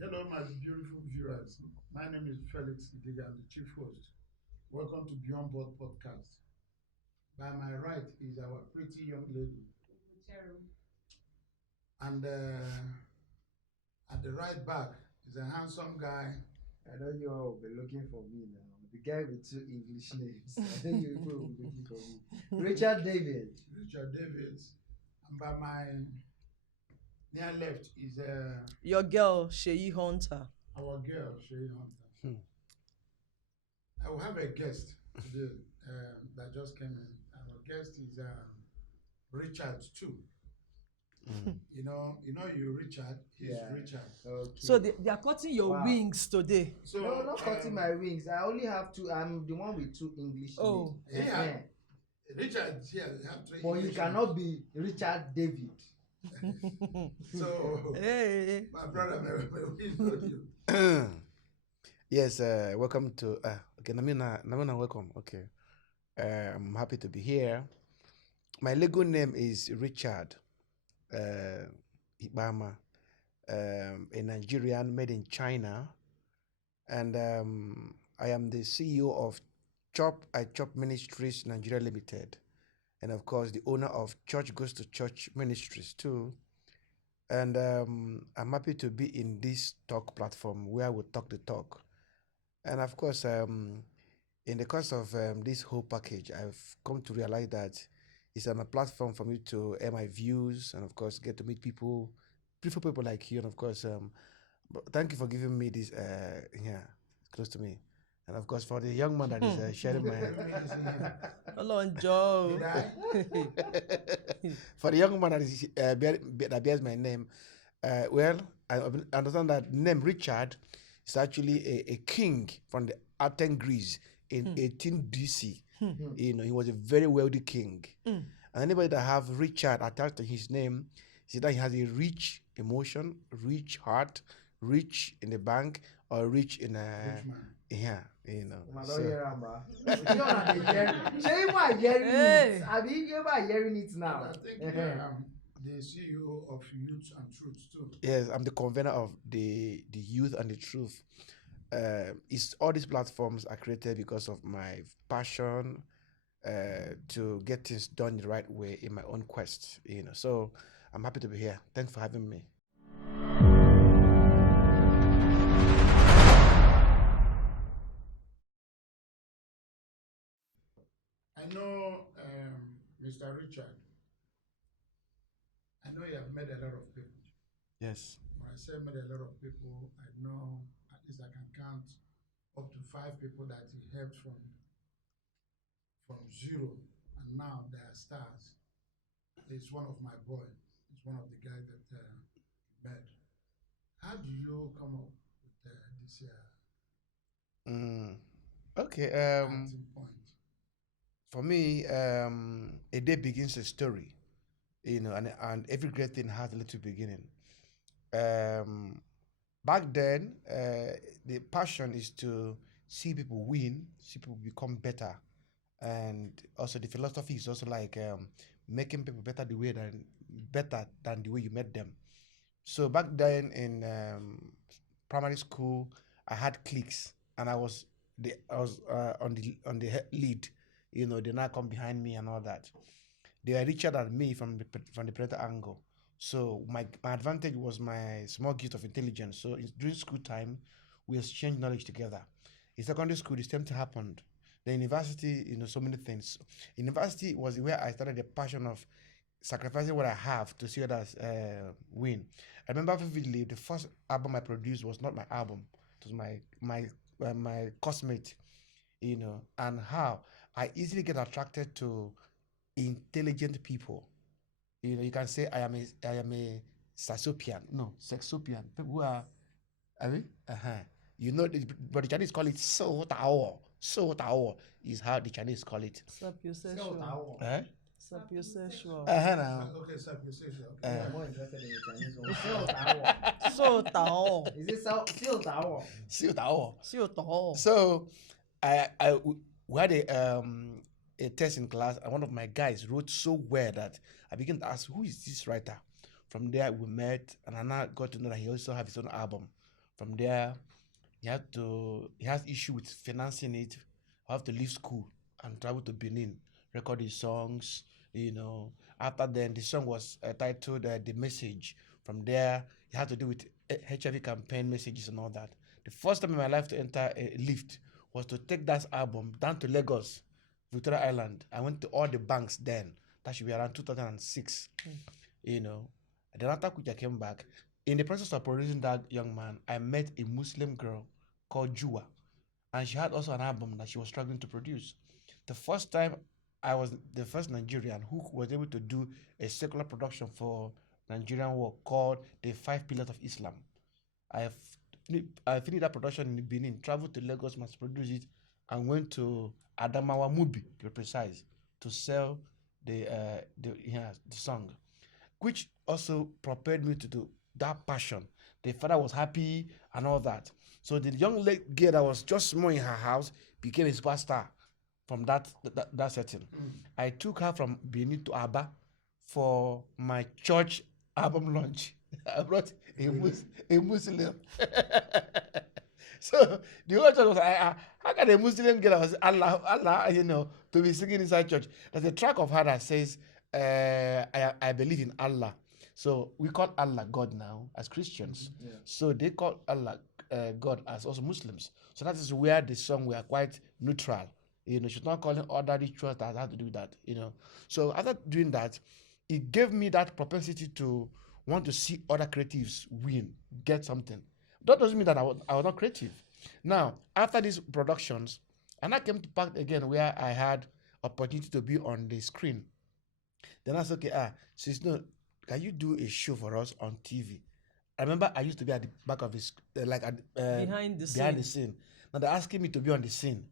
Hello, my beautiful viewers. My name is Felix Idiga. I'm the chief host. Welcome to Beyond Board Podcast. By my right is our pretty young lady. And at the right back is a handsome guy. I know you all will be looking for me now. The guy with two English names. I know you people will be looking for me. Richard David. Richard Davis. And by my near left is Your girl, Sheyi Hunter. our girl, Shay Hunter. I will have a guest today that just came in. Our guest is Richard too. You Richard. He's Yeah. Richard. Okay. So they are cutting your Wow. wings today. So No, not cutting my wings. I only have two. I'm the one with two English Oh. names. Yeah. Richard here have three. But you English cannot be Richard David. names. So Hey. my brother, may we know you. Yes, welcome to okay, Namina, welcome. Okay. I'm happy to be here. My legal name is Richard Ibama, a Nigerian made in China, and I am the CEO of Chop Ministries Nigeria Limited, and of course the owner of Church Goes to Church Ministries too. And I'm happy to be in this talk platform where we talk the talk. And of course, in the course of this whole package, I've come to realize that it's on a platform for me to air my views and, of course, get to meet people, beautiful people like you. And, of course, thank you for giving me this close to me. And, of course, for the young man that is sharing my... Hello, Joe. For the young man that is that bears my name, well, I understand that name Richard is actually a king from the Athens, Greece in 18 BC. He was a very wealthy king. And anybody that have Richard attached to his name, see that he has a rich emotion, rich heart, rich in the bank, or rich in a yeah, So, Hey. Hearing it now. I think the CEO of Youth and Truth too. yes, I'm the convener of the youth and the truth. It's all these platforms are created because of my passion to get things done the right way in my own quest. So I'm happy to be here. Thanks for having me. I know, Mr. Richard. I know you have met a lot of people. Yes. When I say met a lot of people, I know at least I can count up to 5 people that he helped from zero, and now they are stars. It's one of my boys. It's one of the guys that met. How do you come up with this Okay. acting point? For me, a day begins a story, and every great thing has a little beginning. Back then, the passion is to see people win, see people become better, and also the philosophy is also like making people better than the way you met them. So back then in primary school, I had cliques, and I was on the lead. They now come behind me and all that. They are richer than me from the parental angle. So my advantage was my small gift of intelligence. So during school time, we exchanged knowledge together. In secondary school, the same thing happened. The university, so many things. University was where I started the passion of sacrificing what I have to see others win. I remember vividly the first album I produced was not my album; it was my cosmate, and how I easily get attracted to intelligent people. You can say I am a sasopian, no, sexopian. People who are, I mean, but the Chinese call it so tao. So tao is how the Chinese call it. Sapiosexual. Eh? Sapiosexual. Now. Okay, sir, you say so. I'm Okay. more interested in the Chinese one. So tao. Is it still Tao? So tao. So tao. So we had a test in class, and one of my guys wrote so well that I began to ask, who is this writer? From there we met, and I now got to know that he also have his own album. From there, he has issue with financing it. I have to leave school and travel to Benin, record his songs. You know, after then the song was titled "The Message." From there, he had to do with HIV campaign messages and all that. The first time in my life to enter a lift was to take that album down to Lagos, Victoria Island. I went to all the banks then. That should be around 2006. You know, and then after which I came back. In the process of producing that young man, I met a Muslim girl called Jua, and she had also an album that she was struggling to produce. The first time I was the first Nigerian who was able to do a secular production for Nigerian work called The Five Pillars of Islam. I have I finished that production in Benin, traveled to Lagos, mass produced it, and went to Adamawa Mubi, to be precise, to sell the song, which also propelled me to do that passion. The father was happy and all that. So the young girl that was just small in her house became a superstar from that setting. I took her from Benin to Aba for my church album launch. I brought a Muslim. So the whole church was like, how can a Muslim girl was Allah, to be singing inside church? There's a track of her that says, I believe in Allah. So we call Allah God now as Christians. Yeah. So they call Allah God as also Muslims. So that is where the song we are quite neutral. She's not calling other rituals that have to do with that. So after doing that, it gave me that propensity to want to see other creatives win, get something. That doesn't mean that I was not creative. Now, after these productions, and I came to part again where I had opportunity to be on the screen. Then I said, okay, sis, no, can you do a show for us on TV? I remember I used to be at the back of this, Behind the behind the scene. scene. Now they're asking me to be on the scene.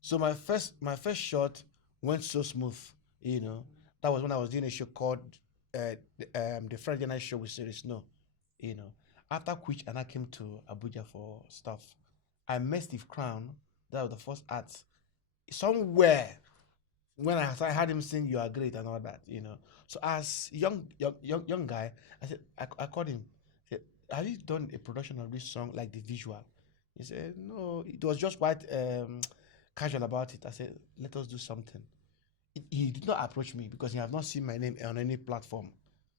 So my first shot went so smooth. That was when I was doing a show called the Friday night show with Series Snow. You know, after which and I came to Abuja for stuff. I met Steve Crown. That was the first act. Somewhere when I heard him sing "You Are Great" and all that. So as young guy, I called him. Said, "Have you done a production of this song like the visual?" He said, "No, it was just quite casual about it." I said, "Let us do something." He did not approach me because he have not seen my name on any platform.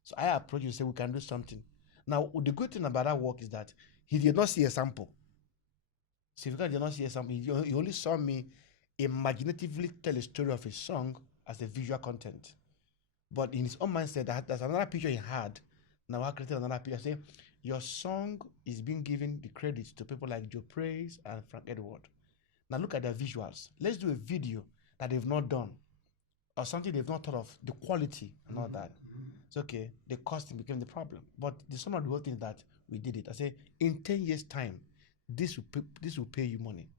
So I approached him and said, "We can do something." Now the good thing about that work is that he did not see a sample. So because he did not see a sample, he only saw me imaginatively tell a story of a song as a visual content. But in his own mindset, there's another picture he had. Now I created another picture. Say, your song is being given the credit to people like Joe Praise and Frank Edward. Now look at their visuals. Let's do a video that they've not done or something they've not thought of, the quality and all that. It's okay. The costing became the problem. But the sum of the whole thing is that we did it. I say, in 10 years' time, this will pay you money.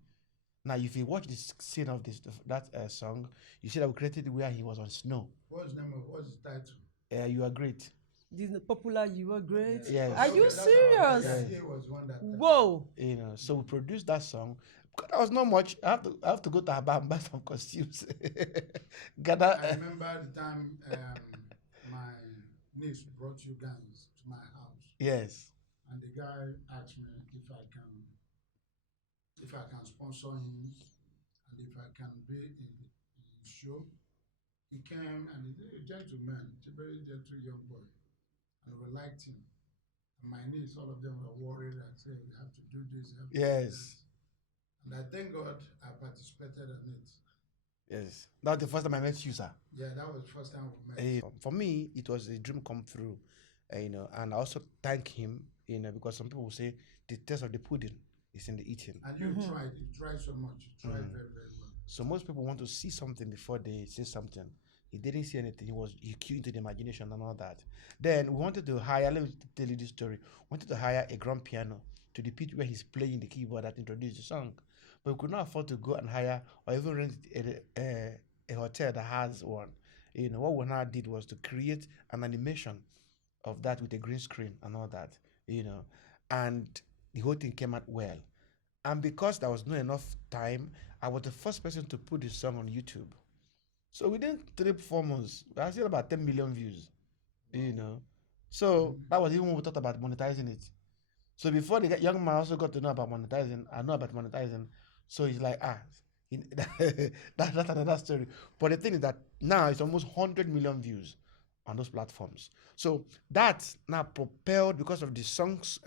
Now, if you watch this scene of that song, you see that we created it where he was on snow. What's the title? You are great. This popular You Were Great. Yes. Are you serious? Yeah, he was one that. Whoa. So we produced that song. That was not much. I have to go to Aba and buy some costumes. Gather. I remember the time my niece brought you guys to my house, Yes. and the guy asked me if I can sponsor him, and if I can be in the show. He came and he's a gentleman, a very gentle young boy, and we liked him. And my niece, all of them were worried and said, "We have to do this." Yes. And I thank God I participated in it. Yes. That was the first time I met you, sir. Yeah, that was the first time we met. For me, it was a dream come true, and I also thank him, because some people will say the taste of the pudding is in the eating. And you tried so much. You tried very, very well. So most people want to see something before they say something. He didn't see anything. He cued into the imagination and all that. Then we wanted to hire. Let me tell you this story. We wanted to hire a grand piano to the pitch where he's playing the keyboard that introduced the song, but we could not afford to go and hire or even rent a hotel that has one. What we now did was to create an animation of that with a green screen and all that. And the whole thing came out well. And because there was not enough time, I was the first person to put the song on YouTube. So within 3-4 months, I still about 10 million views. So that was even when we thought about monetizing it. So before the young man also got to know about monetizing, I know about monetizing. So he's like, that's another story. But the thing is that now it's almost 100 million views on those platforms. So that's now propelled because of the song's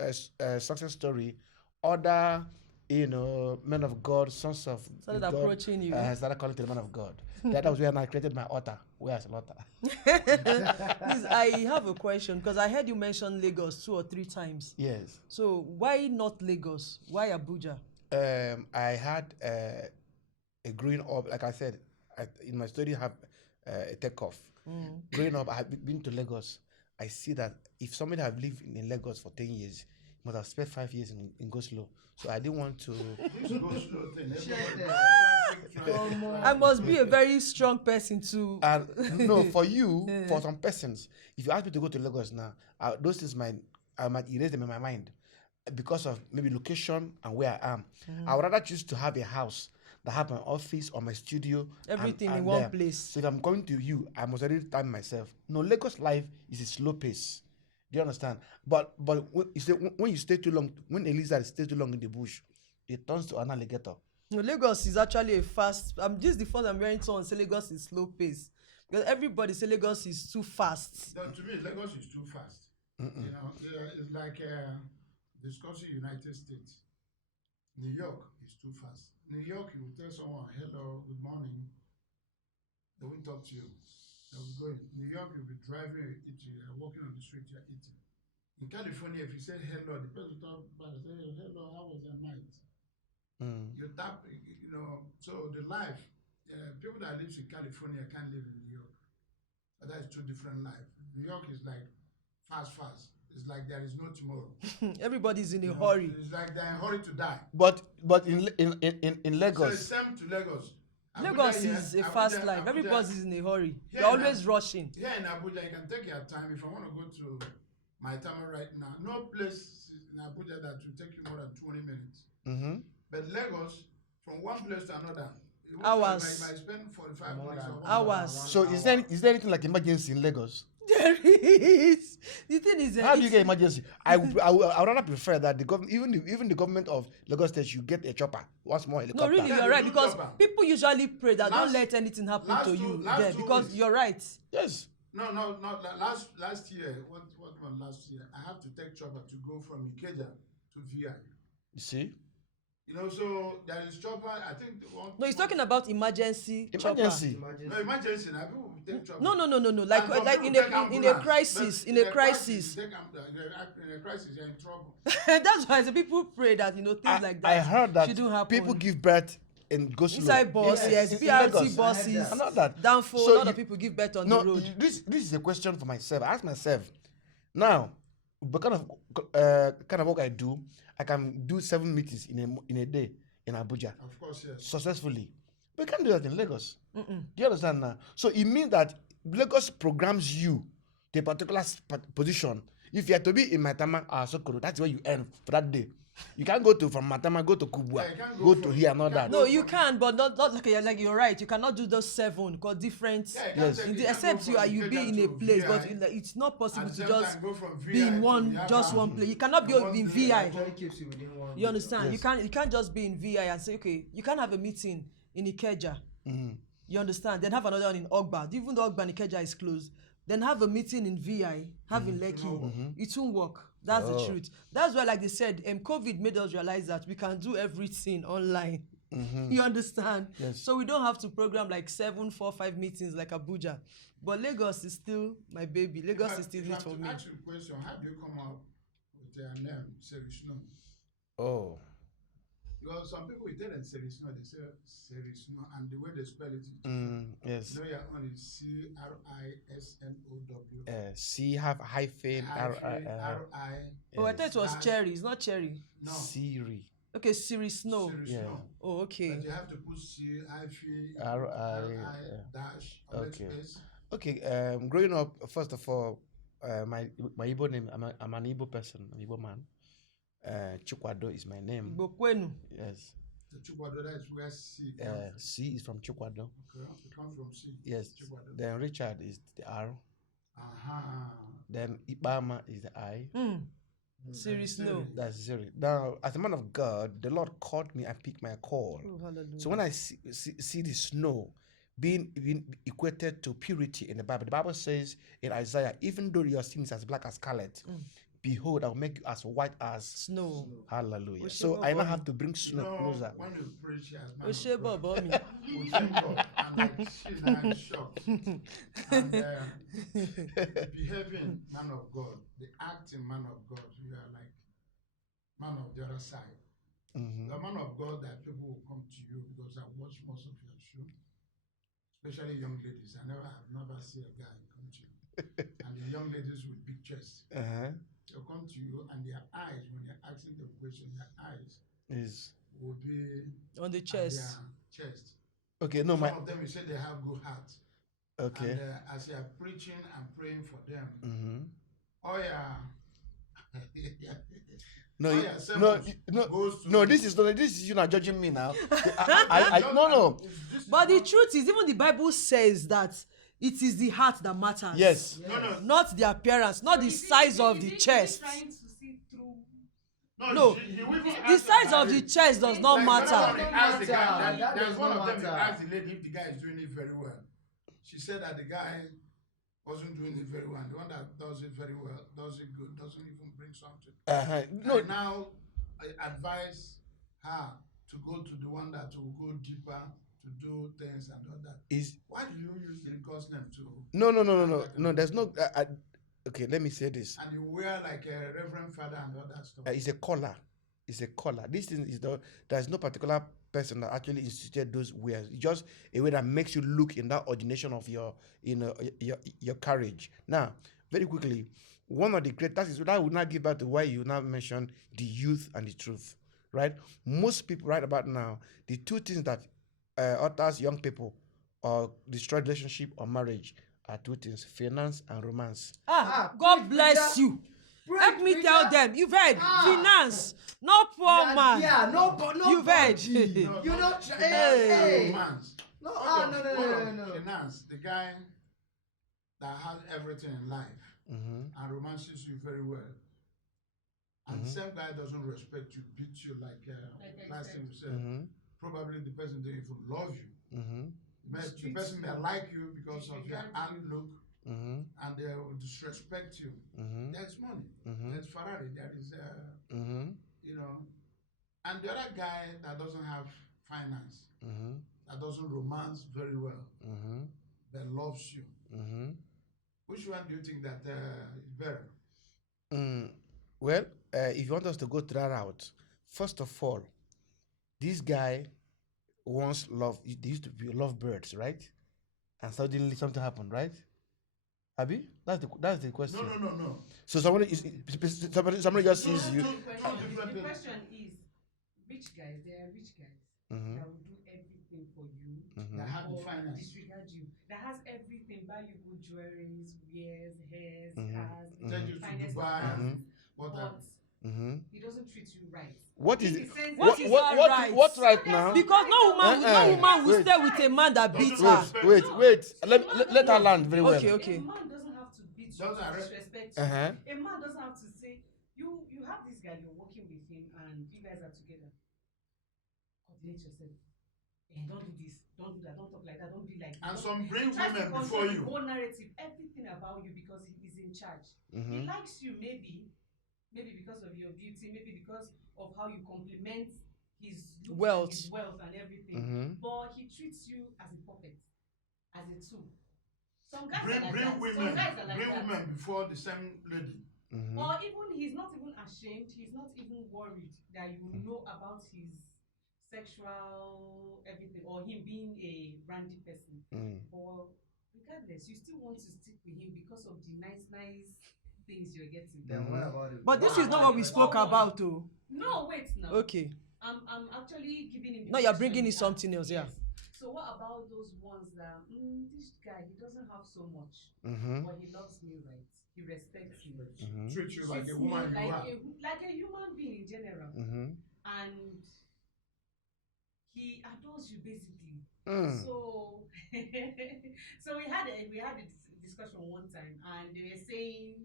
success story. Other, men of God, sons of Started God, approaching you. started calling to the man of God. That was where I created my altar. Where's an altar? Please, I have a question because I heard you mention Lagos 2 or 3 times. Yes. So why not Lagos? Why Abuja? I had a growing up, like I said, in my study, have a takeoff. Growing up, I have been to Lagos. I see that if somebody have lived in Lagos for 10 years, he must have spent 5 years in go slow. So I didn't want to. This go slow thing. I must be a very strong person to. And no, for you, for some persons, if you ask me to go to Lagos now, those things I might erase them in my mind because of maybe location and where I am. I would rather choose to have a house that have my office or my studio, Everything and in one there. place. So if I'm coming to you, I must already time myself. No, Lagos life is a slow pace. Do you understand? But when you stay too long, when a lizard stays too long in the bush, it turns to an alligator. No, Lagos is actually a fast. This is the first I'm hearing someone say Lagos is slow pace because everybody say Lagos is too fast. No, to me, Lagos is too fast. It's like discussing United States. New York is too fast. New York, you will tell someone, hello, good morning. They won't talk to you. They'll be going. New York, you'll be driving, you're eating, you're walking on the street, you're eating. In California, if you say hello, the person talk back, say, hello, how was your night? You tap, so the life, people that live in California can't live in New York. But that's two different lives. New York is like fast. It's like there is no tomorrow. Everybody's in a hurry. It's like they're in a hurry to die. But in Lagos, So it's same to Lagos. Lagos Abuja is here, a fast Abuja- life. Abuja- Everybody's in a hurry. Here You're in always Ab- rushing. Here in Abuja, you can take your time. If I want to go to my town right now, no place in Abuja that will take you more than 20 minutes. But Lagos, from one place to another, Hours. You might spend 45 minutes or Hours. so is there anything like emergency in Lagos? There is. The thing is, How do you get emergency? I would rather prefer that the government, even the government of Lagos State, should get a chopper, once more helicopter. no, really, Yeah, you're they right do because chopper. people usually pray that don't Last- let anything happen to you last there two because weeks. you're right. Yes. No. Last year, what was last year? I have to take chopper to go from Ikeja to VI. You see? So there is chopper. I think the one. No, he's talking about emergency. Emergency. No emergency. Now people will take chopper. No. Like And some like people in take a ambulance. crisis, But in a crisis. you take in a crisis, you're in trouble. That's why the people pray that things like that I heard that shouldn't happen. people give birth in go slow. Inside bus, yes, in BRT Lagos. buses, I know that. downfall. So a lot of you- people give birth on No, the road. this is a question for myself. I ask myself, now, the kind of work I do, I can do 7 meetings in a day in Abuja Of course, yes. successfully. We can't do that in Lagos. Do you understand now? So it means that Lagos programs you to a particular position. If you are to be in Maitama or Sokoro, that's where you earn for that day. You can't go from Matama, go to Kubwa, Yeah, you can't go go to from- here and all you that. can't No, go you from- can, but not like you're right. You cannot do those 7 because different. Yeah, you can't Yes. take- you can't Except go you from be Ikeja in a to place, VI, but it's not possible at to the same just time go from be in VI one to just Yaba. one place. You cannot be And one in day VI. Actually keeps you within one. You understand? Yes. You can't just be in VI and say, okay, you can't have a meeting in Ikeja. You understand? Then have another one in Ogba. Even though Ogba and Ikeja is closed, then have a meeting in VI, have in Lekki. It won't work. That's the truth. That's why, like they said, COVID made us realize that we can do everything online. You understand? Yes. So we don't have to program like 7, 4, 5 meetings like Abuja. But Lagos is still my baby. Lagos is still If I it have for to me. ask you a question, how do you come up with their name, Serishno? Oh. Because some people, you tell them Serishno, they say Serishno, and the way they spell it is different. Yes. You know, your own is CRISNOW. C have hyphen R I. Oh, I thought it was Dash. cherry. It's not cherry. No. Siri. Okay, Siri Snow. Serishno. Oh, okay. But you have to put C, hyphen, RI, dash, okay. space. Okay. Growing up, first of all, my Igbo name. I'm an Igbo person. I'm an Igbo man. Chukwado is my name. Bokwenu. The Yes. Chukwado, that is where C comes from. C is from Chukwado. Okay, it comes from C. Yes. Chukwado. Then Richard is the R. Uh-huh. Then Ibama is the I. Series no. That's zero. Now, as a man of God, the Lord called me and picked my call. Oh, hallelujah. So when I see the snow being equated to purity in the Bible says in Isaiah, even though your sin is as black as scarlet, behold, I will make you as white as Snow. Hallelujah. Oshé So I now Bobo have mi. to bring You snow know, closer. when you preach as man Oshé of God, Bobo mi. we thank God, and like she now is shocked, and behaving man of God, the acting man of God, you are like man of the other side. Mhm. The man of God that people will come to you because I watch most of your show, especially young ladies. I've never seen a guy come to you, and the young ladies with big chests. Uh-huh. They'll come to you, and their eyes, when you're asking them question, their eyes Is will be On the at chest. their chest. okay. No, Some my of them, you say they have good heart. okay. And as you are preaching and praying for them, Mm-hmm. oh yeah, No, oh you- yeah, no, sermons no, goes to no. This is you not judging me now. No, No. But the truth is, even the Bible says that it is the heart that matters. Yes. no, Not the appearance, not the size of the chest. Trying to see through. No, he even the asked size about of the it. chest does not Like the other one, matter. he asked the guy. That There's does one not of them. He matter. asked the lady if the guy is doing it very well. She said that the guy wasn't doing it very well. The one that does it very well, does it good, doesn't even bring something. No. I now advise her to go to the one that will go deeper to do things and all that. Is Why do you use the God's name to? no. There's no. Okay, let me say this. And you wear like a reverend father and all that stuff. It's a collar. It's a collar. This thing is there's no particular person that actually instituted those wears. It's just a way that makes you look in that ordination of your your courage. Now, very quickly, one of the great that would not give back to why you now mention the youth and the truth, right? Most people right about now, the two things that others young people or destroy relationship or marriage are two things: finance and romance. God bless you. Help me tell them. You've heard finance, no poor man. Yeah, no, You've heard. No, You no, know, finance hey. and romance. No, Hold no. on. Finance, the guy that has everything in life and romances you very well. And the same guy doesn't respect you, beat you like last time we said. Probably the person didn't even love you. The person may like you because of your outlook and they will disrespect you. There's money, there's Ferrari, there is, you know. And the other guy that doesn't have finance, that doesn't romance very well, that loves you. Which one do you think that is better? Well, if you want us to go to that route, first of all, this guy once loved. They used to be love birds, right? And suddenly something happened, right? Abi, that's the question. No. So somebody just sees you. The question is, rich guys, they are rich guys that will do everything for you, That have the or finance. disregard you, that has everything, buy you good jewelries, wares, hairs, cars, Take you to finest Dubai houses, what but happened? he doesn't treat you right. What In is the it? sense What that is he's- that right? What right So now? there's Because no woman, will Wait. stay with a man that beats her. Wait. No. Let A man let doesn't her have land to very beat well. you. Okay. A man doesn't have to beat you, Those to are disrespect you. Uh-huh. A man doesn't have to say, you have this guy, you're working with him, and you guys are together. Coordinate yourself. And don't do this, don't do that, don't talk like that, don't be like this. And don't- some bring He tries to women control before the you. whole narrative, everything about you, because he is in charge. He likes you, maybe because of your beauty, maybe because of how you complement his looks Wealth. and his wealth and everything. But he treats you as a puppet, as a tool. Some guys are like that. Some guys are like bring that. women before the same lady. Or even he's not even ashamed, he's not even worried that you know about his sexual everything, or him being a randy person. But regardless, you still want to stick with him because of the nice things you're getting. Then what about it? But this is not what we spoke about, though. No, wait now. Okay. I'm actually giving him the No, you're question bringing he in something asked, else, yeah. yes. So what about those ones that this guy, he doesn't have so much, but he loves me right, he respects me, Treat you like treats a me woman you like are. like a human being in general, and he adores you basically. So so we had a discussion one time, and they were saying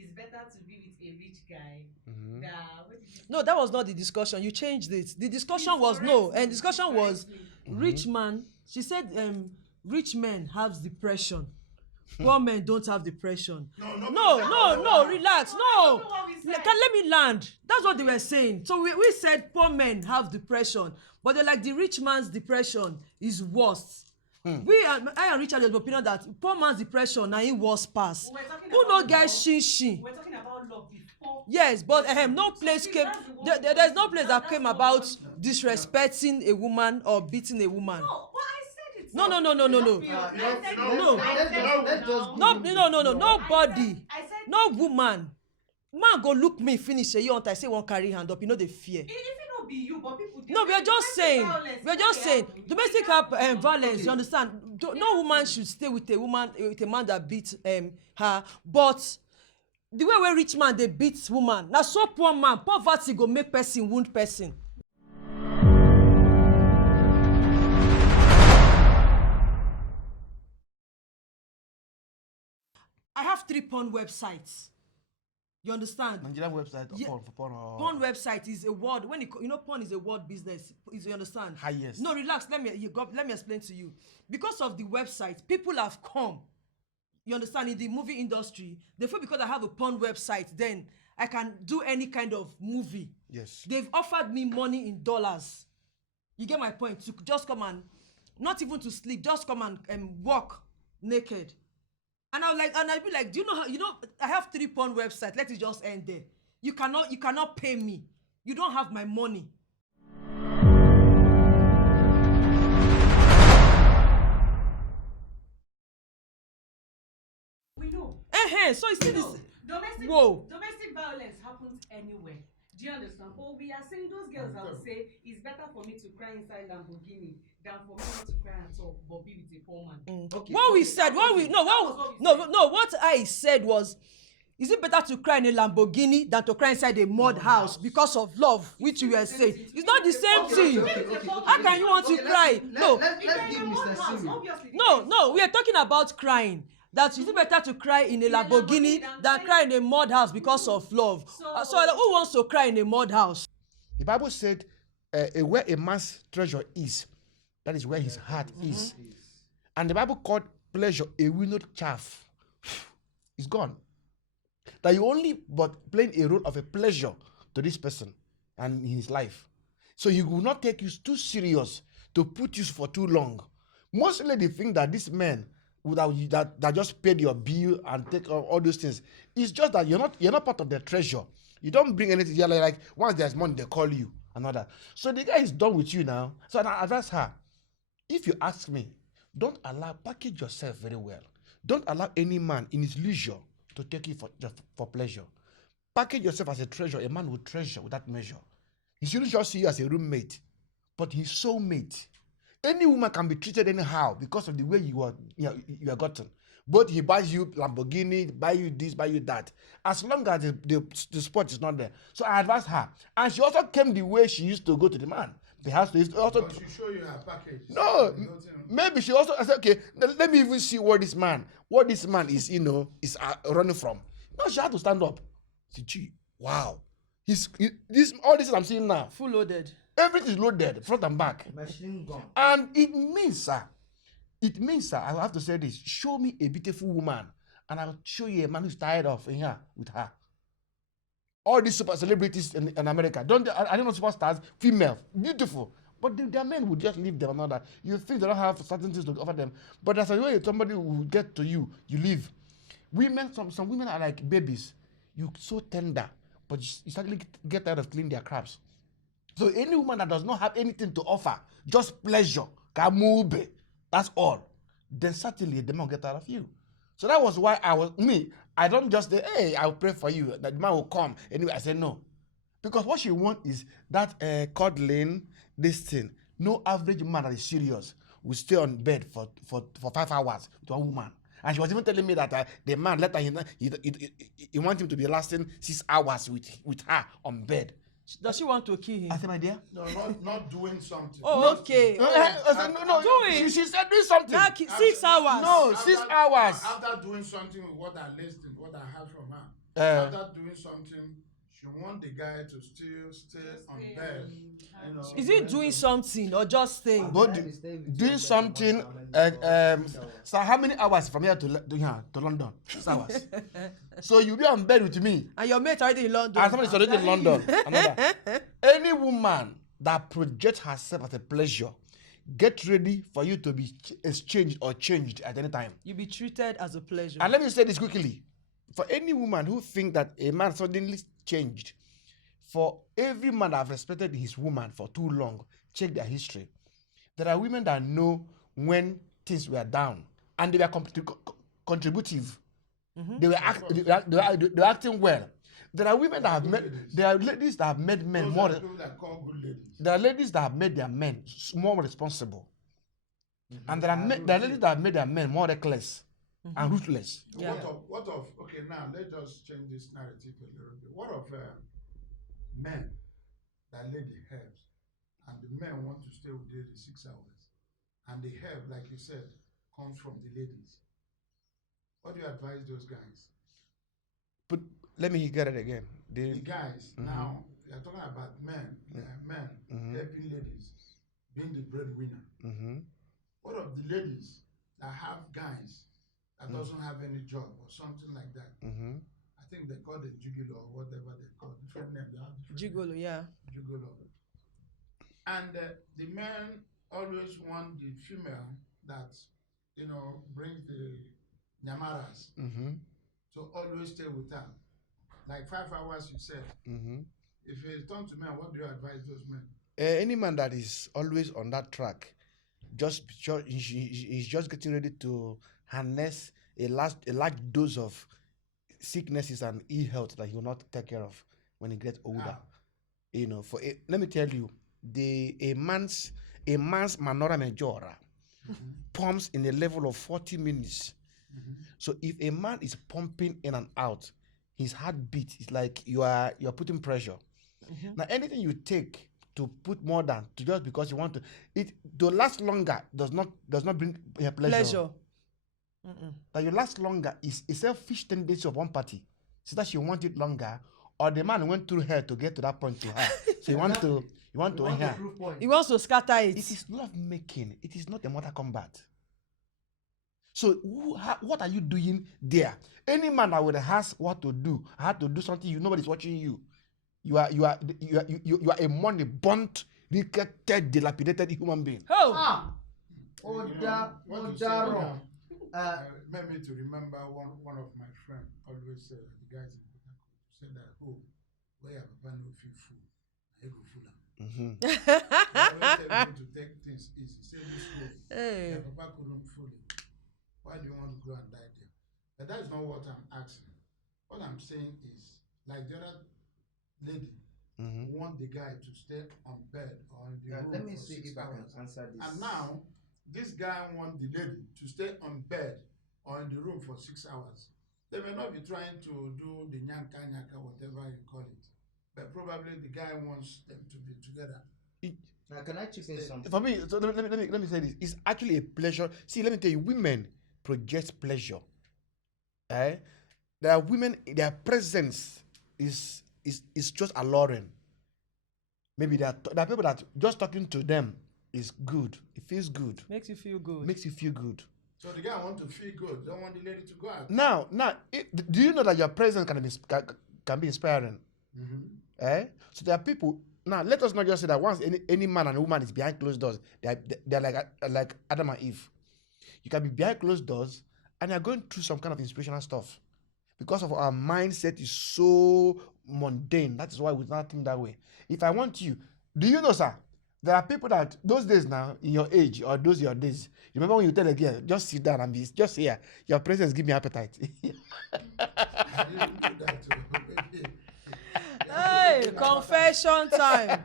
it's better to be with a rich guy Mhm. than what did you say? No, that was not the discussion. You changed it. The discussion Please was correct no, me, and please discussion was correct me. rich man. She said rich men have depression. Poor men don't have depression. No, No, nobody said no, that. no, relax. No, I No. don't know what we said. Let me land. That's what they were saying. So we said poor men have depression, but they're like the rich man's depression is worse. I and Richard have the opinion that poor man's depression na him worse pass. We were talking Who about no get love. shin. We're talking about love before. Yes, but no So place please, came. that's the one There's no point. place that That's came the one about point. disrespecting a woman or beating a woman. No, but I said it. No, no, no, no, no, no. No. Nobody, no woman. Man go look me finish say you want I say one carry hand up. You know they fear. If it not be you, but people. No, we are just saying. We are just saying. Domestic violence. Okay. You understand? No woman should stay with a woman with a man that beats her. But the way where rich man they beat woman, now so poor man poverty go make person wound person. I have 3 porn websites. You understand? Nigerian website Yeah. for porn or Porn website is a word when porn is a word business. You understand? highest. No, relax. Let me explain to you. Because of the website, people have come. You understand? In the movie industry, they feel because I have a porn website, then I can do any kind of movie. Yes. They've offered me money in dollars. You get my point? To just come and not even to sleep, just come and walk naked. And I'd be like, do you know how I have 3 porn websites. Let it just end there. You cannot pay me. You don't have my money. We know. So you see this. Domestic violence happens anywhere. Do you understand? But we are saying those girls that will say it's better for me to cry inside Lamborghini than for me not to cry at all, but be with a poor man. Okay. What we said, what I said was, is it better to cry in a Lamborghini than to cry inside a mud house because of love, which you were saying? It's not the same thing. How can you want to cry? No, Let's give Mr. Siri. no, we are talking about crying. That is it better to cry in a Lamborghini than cry in a mud house because of love? So who wants to cry in a mud house? The Bible said, where a man's treasure is, that is where his heart is. And the Bible called pleasure a winnowed chaff. It's gone. That you only but playing a role of a pleasure to this person and in his life. So he will not take you too serious to put you for too long. Mostly they think that this man that just paid your bill and take all those things. It's just that you're not part of their treasure. You don't bring anything. You're like once there's money, they call you and all that. So the guy is done with you now. So I advise her, if you ask me, don't package yourself very well. Don't allow any man in his leisure to take you for pleasure. Package yourself as a treasure. A man will treasure without measure. He shouldn't just see you as a roommate, but his soulmate. Any woman can be treated anyhow because of the way you are gotten. But he buys you Lamborghini, buy you this, buy you that. As long as the spot is not there. So I advise her. And she also came the way she used to go to the man. Perhaps also. But she show you her package. No, maybe she also. I said, okay, let me even see what this man is, is running from. No, she had to stand up. See, gee, wow, all this I'm seeing now. Full loaded. Everything is loaded, front and back. Machine gun. And it means, sir, I have to say this. Show me a beautiful woman, and I'll show you a man who's tired of here with her. All these super celebrities in America, I don't know superstars, female, beautiful. But their men would just leave them and all that. You think they don't have certain things to offer them. But as a way somebody will get to you, you leave. Women, some women are like babies. You're so tender, but you suddenly get tired of cleaning their crabs. So any woman that does not have anything to offer, just pleasure, kamube, that's all, then certainly the man will get out of you. So that was why I don't just say, hey, I'll pray for you, that the man will come. Anyway, I said no. Because what she wants is that cuddling, this thing. No average man that is serious will stay on bed for 5 hours with one woman. And she was even telling me that the man let her, he want him to be lasting 6 hours with her on bed. Does she want to kill him? I said, my dear. No, not doing something. Oh, okay. I said, no. Do it. She said doing something. Now, 6 hours. No, 6 hours. After doing something with what I listened, what I heard from her, After doing something, she want the guy to still stay on bed. You know, Is he doing something or just staying? But Doing something. So how many hours from here to London? 6 hours. So you be on bed with me. And your mate already in London. And somebody's already in London. Another. Any woman that projects herself as a pleasure, get ready for you to be exchanged or changed at any time. You be treated as a pleasure. And let me say this quickly. For any woman who think that a man suddenly changed, for every man that have respected his woman for too long, check their history. There are women that know when things were down and they were contributive. They were acting well. There are women that have met. There are ladies that have made men those more. are people that call good ladies. There are ladies that have made their men more responsible, and there are ladies that have made their men more reckless and ruthless. Yeah. What of? Okay, now let's just change this narrative a little bit. What of men that lady helps, and the men want to stay with the lady 6 hours, and the help, like you said, comes from the ladies? What do you advise those guys? But let me get it again. The guys, now we are talking about men, helping ladies, being the breadwinner. What of the ladies that have guys that doesn't have any job or something like that? I think they call it gigolo or whatever they call it. Different name. They have different Gigolo, name. yeah. Gigolo. And the men always want the female that, you know, brings the nyamaras to always stay with her. Like 5 hours, you said. If it's done to men, what do you advise those men? Any man that is always on that track, he's just getting ready to harness a large dose of sicknesses and ill health that he will not take care of when he gets older. You know, let me tell you, a man's manora majora pumps in a level of 40 minutes. So if a man is pumping in and out, his heartbeat is like you're putting pressure. Now anything you take to put more than to just because you want to last longer does not bring pleasure. That you last longer is a selfish tendency of one party, so that she want it longer, or the man went through her to get to that point to her. So you want to her. He wants to scatter it. It is love making. It is not a Mortal Kombat. So what are you doing there? Any man that would ask what to do, how to do something, nobody's watching you. You are a money burnt, ricketted, dilapidated human being. Oh. Made me to remember one of my friends always said, the guys in Port Harcourt said that, where your papa no feel full, I go full am. I always tell you to take things easy. Say this way, your papa couldn't fully. Why do you want to go and die there? But that is not what I'm asking. What I'm saying is, like the other lady, want the guy to stay on bed or in the room let me for see 6 if I hours. can answer this. And now, this guy wants the lady to stay on bed or in the room for 6 hours. They may not be trying to do the nyanka, whatever you call it, but probably the guy wants them to be together. Now, can I chip in something? For me, so let me say this. It's actually a pleasure. See, let me tell you, women project pleasure. There are women, their presence is just alluring. Maybe there are people that just talking to them is good. It feels good. Makes you feel good. Makes you feel good. So the guy wants to feel good, don't want the lady to go out. Now, do you know that your presence can be inspiring? So there are people. Now, let us not just say that once any man and woman is behind closed doors, they're like Adam and Eve. You can be behind closed doors and you're going through some kind of inspirational stuff. Because of our mindset is so mundane. That is why we not think that way. If I want you, do you know, sir? There are people that those days now, in your age or those your days, you remember when you tell a girl, just sit down and be just here. Your presence give me appetite. I didn't do that to Hey, confession time.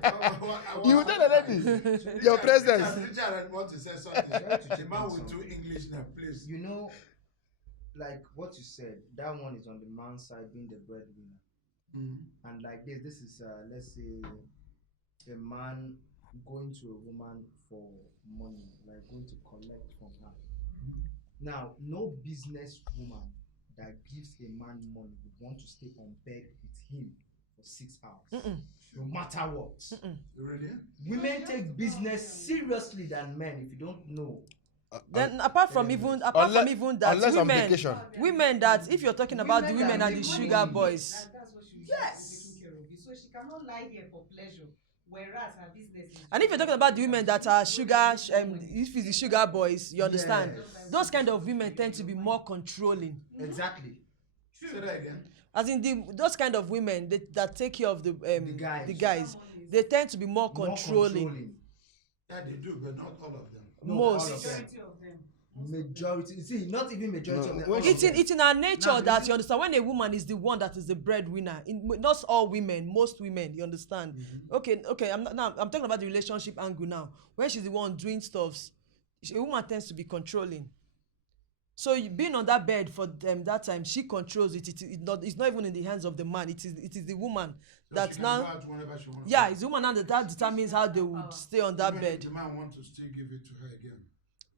You tell a lady, your presence. Richard want to say something. The man will do English now, please. You know, like what you said, that one is on the man's side being the breadwinner. And like this is let's say a man going to a woman for money, like going to collect from her. Now, no business woman that gives a man money would want to stay on bed with him for 6 hours, no matter what. Really? Women take business seriously than men. If you don't know, Then apart from even that unless on women vacation. that if you're talking about the Women women that and the make sugar money. boys, That's what she was Yes. taking care of you. So she cannot lie here for pleasure. Whereas her business is. and if you're talking about the women that are sugar if it's the sugar boys, you understand, Yes. those kind of women tend to be more controlling. Exactly. Say that again. As in those kind of women that take care of the guys. guys, they tend to be more controlling. Yeah, they do, but not all of them. No, Most. all of them. Majority of them. Majority. See, not even majority No, of them. when all It's of in them. it's in our nature Now, that you understand, when a woman is the one that is the breadwinner, not all women, most women, you understand. Okay, I'm talking about the relationship angle now. When she's the one doing stuffs, a woman tends to be controlling. So being on that bed for that time, she controls it. It's not even in the hands of the man. It is the woman So that she can now. go out whenever she wants. Yeah, it's the woman now that determines how they would stay on that Even bed. if the man wants to still give it to her again.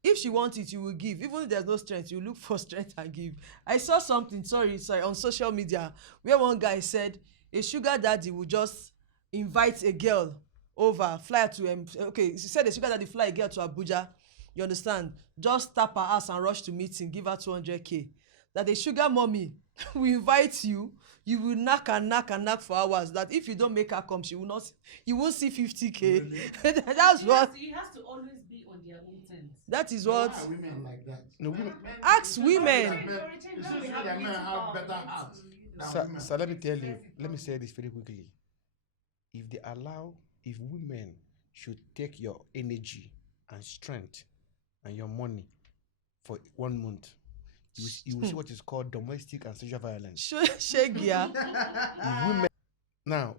If she wants it, you will give. Even if there's no strength, you look for strength and give. I saw something, sorry, on social media, where one guy said a sugar daddy would just invite a girl over, fly to okay, he said a sugar daddy fly a girl to Abuja, you understand, just tap her ass and rush to meet him, give her 200k. That a sugar mommy will invite you, you will knock and knock and knock for hours, that if you don't make her come, you won't see 50k. Really? That's what, He has to always be on their own terms. that is Why what. are women like that? No, women. Ask women. It seems that men have better hearts than So, women. so let me tell you, let me say this very quickly. If women should take your energy and strength and your money for 1 month, you will see what is called domestic and sexual violence. Shegia. If women now,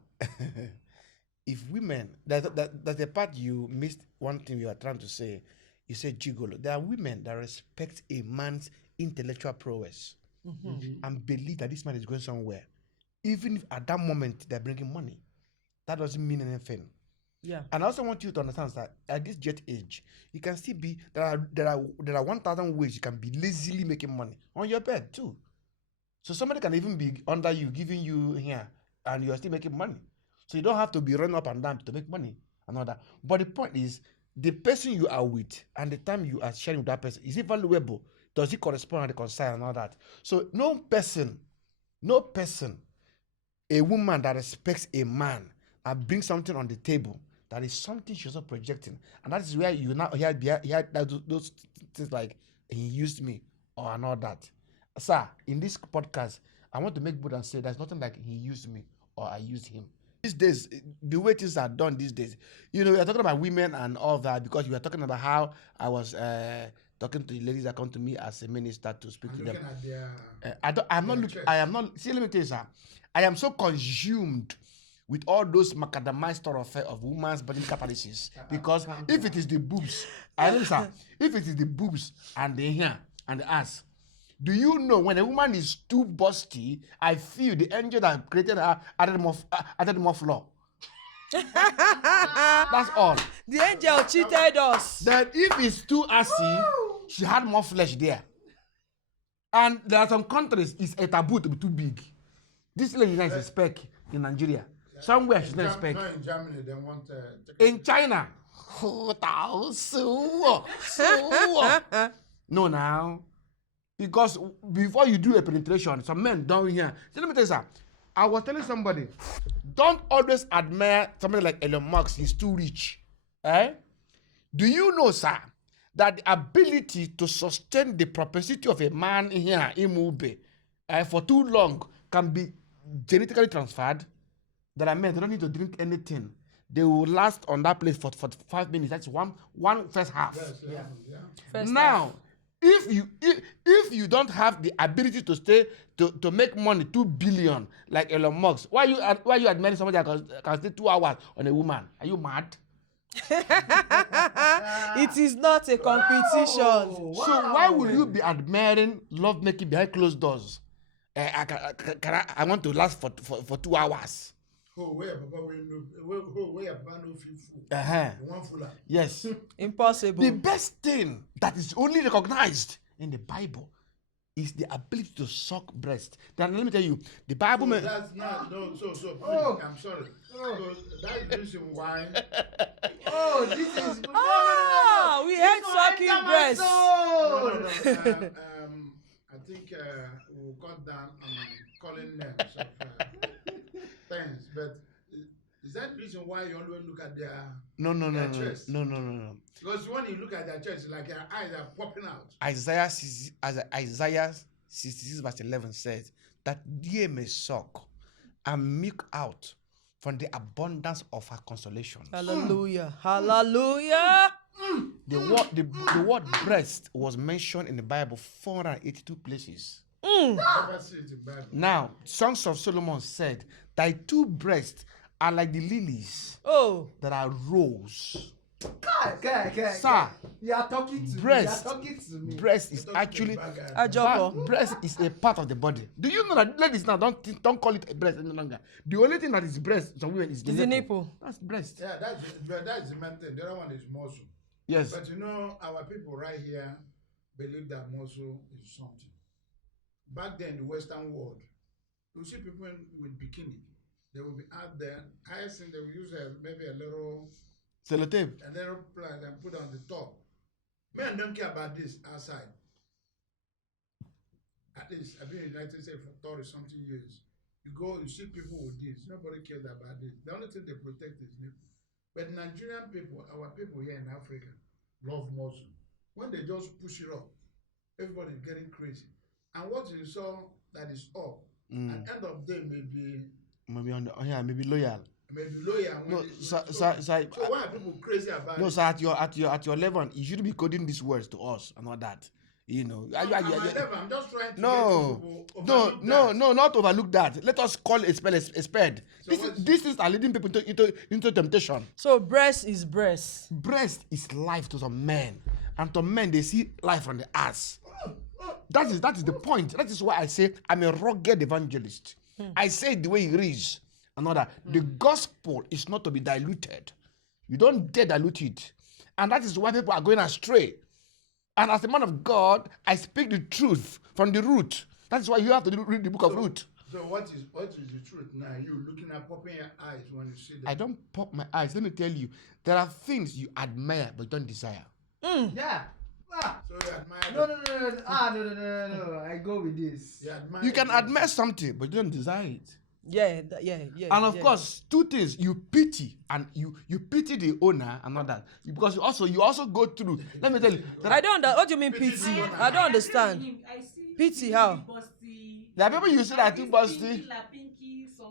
if women, that's the part you missed. One thing you are trying to say, you said gigolo. There are women that respect a man's intellectual prowess and believe that this man is going somewhere, even if at that moment they're bringing money. That doesn't mean anything. Yeah. And I also want you to understand that at this jet age, you can still be there are 1,000 ways you can be lazily making money on your bed too. So somebody can even be under you, giving you here, and you are still making money. So you don't have to be running up and down to make money and all that. But the point is, the person you are with and the time you are sharing with that person, is it valuable? Does it correspond and reconcile and all that? So no person, a woman that respects a man and brings something on the table, that is something she's not projecting. And that is where you now hear those things like, he used me or and all that. Sir, in this podcast, I want to make good and say there's nothing like he used me or I used him. These days, the way things are done these days, we are talking about women and all that because we are talking about how I was talking to the ladies that come to me as a minister to speak to them. See, let me tell you, sir, I am so consumed with all those macadamized thoroughfare of women's body catalysis because if it is the boobs, if it is the boobs and the hair and the ass, do you know when a woman is too busty, I feel the angel that created her added more floor. That's all. The angel cheated us. Then if it's too assy, she had more flesh there. And there are some countries it's a taboo to be too big. This lady is a speck in Nigeria. Somewhere she's not a speck. Not in Germany, they want in China. No, now. Because before you do a penetration, some men down here. So let me tell you, sir. I was telling somebody, don't always admire somebody like Elon Musk. He's too rich. Do you know, sir, that the ability to sustain the propensity of a man here in Mube for too long can be genetically transferred? There are men, they don't need to drink anything. They will last on that place for 5 minutes. That's one first half. Yes, yeah. Now, if you don't have the ability to stay to make money 2 billion like Elon Musk, why you admiring somebody that can stay 2 hours on a woman? Are you mad? It is not a competition. Wow. So why would you be admiring love making behind closed doors? I want to last for 2 hours. Yes. Impossible. The best thing that is only recognized in the Bible is the ability to suck breast. Then let me tell you, the Bible. So that's not no. So please, I'm sorry. So that's the reason why. Oh, this is no. Ah, we hate sucking breasts. No. I think we'll cut down on calling names of things, but is that the reason why you always look at their chest? No. Because when you look at their chest, like their eyes are popping out. Isaiah 66 verse 11 says that they may suck and milk out from the abundance of her consolations. Hallelujah. Hallelujah. The word breast was mentioned in the Bible 482 places. Never see it in the Bible. Now, Songs of Solomon said, thy two breasts are like the lilies that are rose. Guy. Sir, You are talking to breast, me. You are talking to me. breast is actually breast is a part of the body. Do you know that, ladies, now don't call it a breast any longer. The only thing that is breast, some women, is the nipple. That's breast. Yeah, that's the main thing. The other one is muscle. Yes. But our people right here believe that muscle is something. Back then, in the Western world, you see people with bikini. They will be out there. I think they will use maybe a little Sellotape. a little plug and put on the top. Men don't care about this outside. At least I've been in the United States for 30 something years. You go, you see people with this. Nobody cares about this. The only thing they protect is nipple. But Nigerian people, our people here in Africa, love muscle. When they just push it up, everybody is getting crazy. And what you saw that is up, at the end of the day maybe loyal. maybe loyal. No, so why are people crazy about it? No, sir, at your level, you shouldn't be coding these words to us and all that. You know. I'm just trying to get No, not overlook that. Let us call a spade a spade. So these things are leading people into temptation. So breast is breast. Breast is life to some men, and to men they see life on the ass. That is the point. That is why I say I'm a rugged evangelist. I say it the way it is. Another, the gospel is not to be diluted. You don't dare dilute it, and that is why people are going astray. And as a man of God, I speak the truth from the root. That's why you have to read the book of Ruth. So what is the truth now? You looking at popping your eyes when you see that? I don't pop my eyes. Let me tell you, there are things you admire but don't desire. Yeah. So you admire No. I go with this. You can admire something but you don't desire it. Yeah. And of course, two things: you pity and you pity the owner and not that, because you also go through. Let me tell you. I don't understand. What do you mean pity? I don't understand. Pity how? There are people you see that too busty.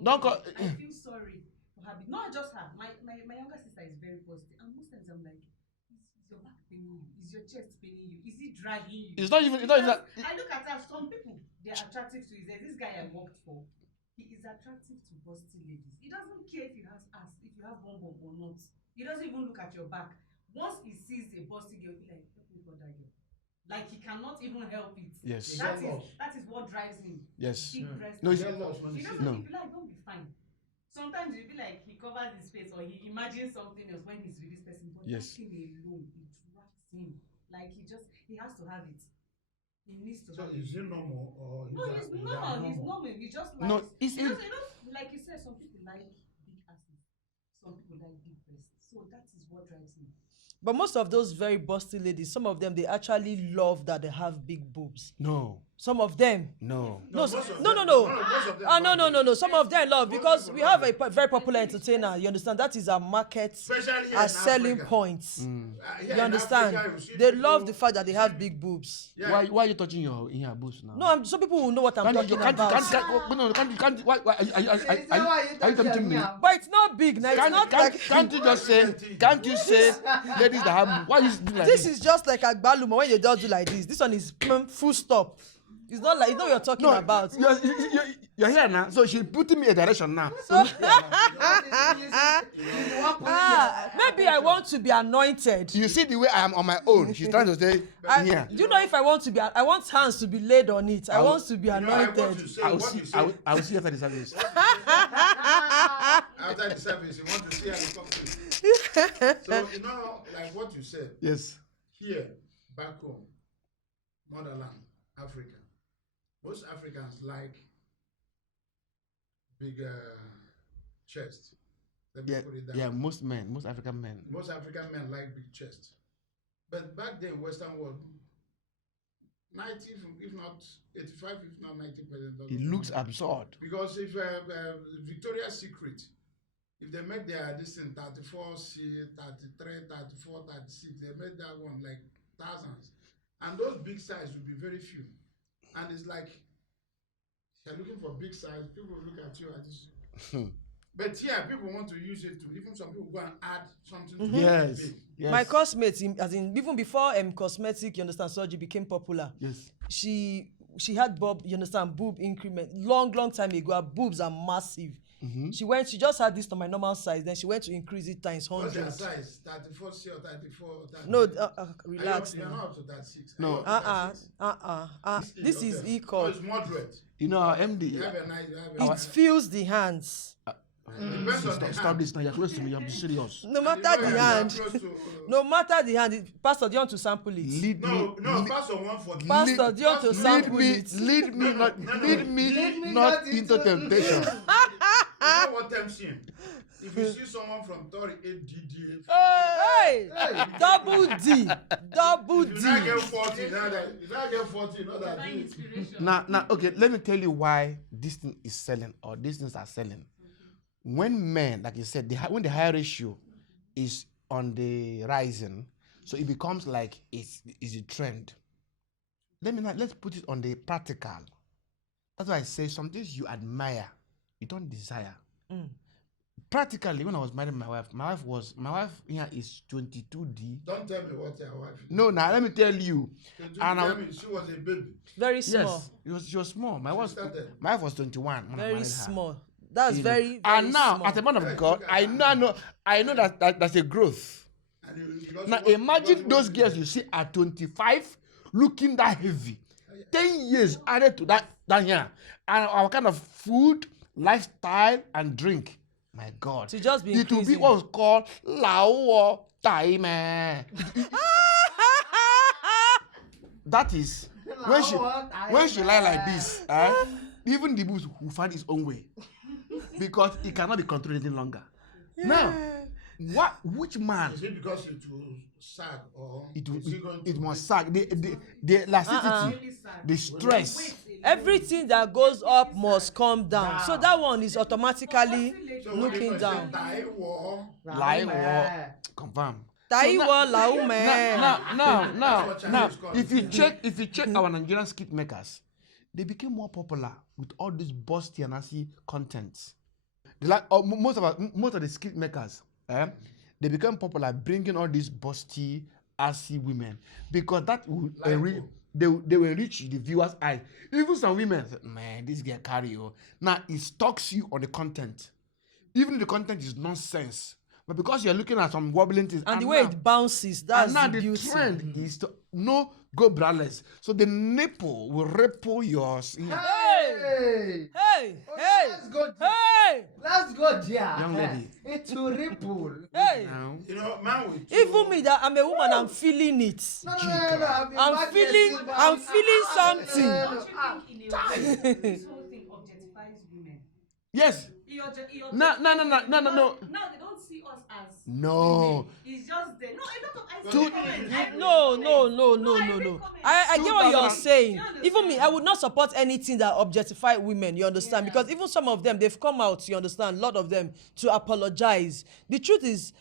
Don't call. I feel sorry for her. Not just her. My younger sister is very busty, and most times I'm like, is your back paining you? Is your chest paining you? Is it dragging you? It's not even that. I look at her. Some people, they're attractive to you. There's this guy I worked for. He is attractive to busty ladies. He doesn't care if you have ass, if you have bum or not. He doesn't even look at your back. Once he sees a busty girl, he'll be like, help me for that girl. Like he cannot even help it. Yes. That is what drives him. Yes. Big breast. No, He doesn't no. be like, don't be fine. Sometimes you'll be like, he covers his face or he imagines something else when he's with this person. But Yes. that thing alone, it drives him. Like he has to have it. He needs to have it. So is it normal or No, he's normal. He just likes. No, Like you said, some people like big asses. Some people like big breasts. So that is what drives me. But most of those very busty ladies, some of them, they actually love that they have big boobs. No. Some of them. No. No. Most of them No. Some of them love because we have a very popular entertainer. You understand? That is our market, Especially here our in selling Africa. points. Here You in understand? Africa, you see They people- love the fact that they have big boobs. Yeah. Why are you touching in your boobs now? No, some people will know what I'm talking about. Why are you touching me? But it's not big now. It's not like Can't you just say? Can't you say, ladies that have? Why you doing like this is just like a balloon when you just do like this. This one is full stop. It's not like it's not what you're talking about. You're here now, so she's putting me a direction now. Maybe I want to be anointed. You see the way I am on my own. She's trying to say here. Do you know if I want to be? I want hands to be laid on it. I want to be anointed. I will see after the service. After the service, you want to see how you talk to you. So, like what you said, Yes. here, back home, motherland, Africa, Most Africans like big chest. Let me Yeah, put it that yeah. way. Most African men. Most African men like big chest. But back then, Western world, 90, if not 85, if not 90% of It the looks women. absurd. Because if Victoria's Secret, if they make their this in 34C, 33, 34, 36, they make that one like thousands. And those big size will be very few. And it's like, if you're looking for big size, people look at you at this. But here, people want to use it to, even some people go and add something to Yes. big. Yes. My cosmate, as in even before cosmetic, you understand, surgery became popular. Yes. She had you understand, boob increment long time ago. Her boobs are massive. She just had this to my normal size, then she went to increase it times 100. What's your size? 34C or 34? No, Relax. relax You're now. not up to 36. No. Are you up to 36? This is Okay. equal. Oh, it's moderate. You know, our MD. You have a nice. It feels the hands. Depends on the hand. Stop this now. You're close to me. I'm serious. No And matter you the know hand. you're close to, No matter the hand. Pastor, do you want to sample it? Lead No, me. pass on 140. Pastor, do you want to sample it? Lead me me not not into into- temptation. You know what I'm saying? If you see someone from 38 DD, Hey! Double D. Double if you not D. get 40, you not get 40, you know that. Divine inspiration. Now, okay, let me tell you why this thing is selling or these things are selling. When men, like you said, when the high ratio is on the rising, so it becomes like it's a trend. Let's put it on the practical. That's why I say some things you admire, you don't desire. Practically, when I was marrying my wife here is 22D. Don't tell me what your wife is. No, now let me tell you. And she was a baby. Very small. Yes, she was small. My wife started. was 21 when I Very married her. small. That's You know. very, very And now, small. as a man of Hey, God, look at I that. know that that's a growth. And you also Now want- imagine you those want- girls you see at 25 looking that heavy. 10 years added to that here. And our kind of food, lifestyle, and drink. My God. To just be it will be increasing. what's called lao time. That is when she lie like this, even the boots will find its own way. Because it cannot be controlled any longer. Now, which man Is it because it will sag or it is it going to must sag the elasticity, the stress. Everything that goes up must come down. So that one is automatically So looking when down. Thai war, Lie or confirm. Taiwo laume. Now, if you check our Nigerian skit makers, they became more popular with all these busty and assy contents. Most of the skit makers, they become popular bringing all these busty assy women because that will they will enrich the viewers' eyes. Even some women say, man, this girl carry you. Now it stalks you on the content, even if the content is nonsense. But because you're looking at some wobbling things, And the way it bounces, that's and now the the beauty. trend is to go braless. So the nipple will ripple yours. Hey! Hey, Oh, hey, let's go. hey, Let's go there. Young lady. It will ripple. hey. Now, you know, man with Even me, that I'm a woman, I'm feeling it. No. I'm feeling something. Don't you think in a way this whole thing objectifies women? yes. No. Now they don't see us as No. women. It's just there. No, a lot of I Two- see comments. I read No. comments. I get what you're 2000 saying. You understand? Even me, I would not support anything that objectify women, you understand? Yeah. Because even some of them, they've come out, you understand, a lot of them, to apologize. The truth is,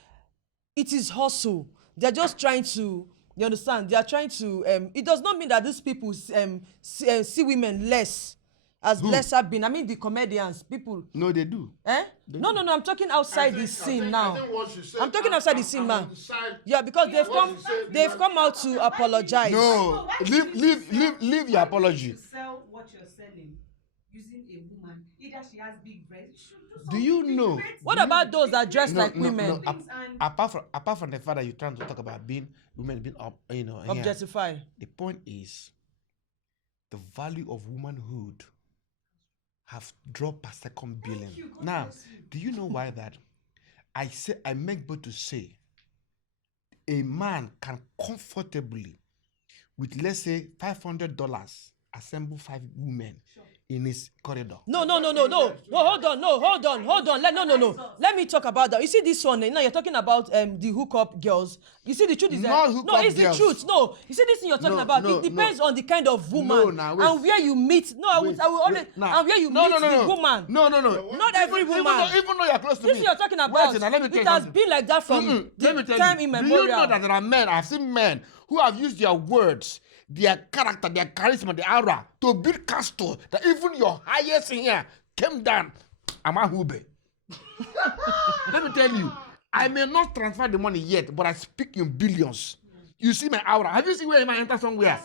it is hustle. They're just trying to, you understand? They are trying to, it does not mean that these people see women less, as lesser being. I mean, the comedians, people. No, they do. No, I'm talking outside the scene now. I think what she said, I'm talking outside the scene, I'm man. on the side. Yeah, because What they've you say, come out to apologize. No, Why do you leave your apology. To sell what you're selling using a woman, either she has big breasts. Do you know? What about those that dress like women? No. Apart from the fact that you're trying to talk about women being up, here, Objectify. the point is the value of womanhood have dropped per second billion. you, God Now, bless you. do you know why that? I make bold to say a man can comfortably with let's say $500 assemble 5 women in his corridor. No. Well, hold on. No. Let me talk about that. You see this one, you're talking about the hookup girls. You see the truth is Not that hookup it's girls. the truth. No, you see this thing you're talking about. It depends on the kind of woman No, wait. and where you meet. No, I will always and where you meet the woman. No. Not every woman. Even though you're close to me. This you're talking about. Wait, now, let me tell it you has something. been like that from Let me the tell time you. immemorial. Do you know that there are men, I've seen men who have used their words, their character, their charisma, their aura to build castle that even your highest in here came down. I'm a hube. Let me tell you, I may not transfer the money yet, but I speak in billions. You see my aura. Have you seen where I might enter somewhere?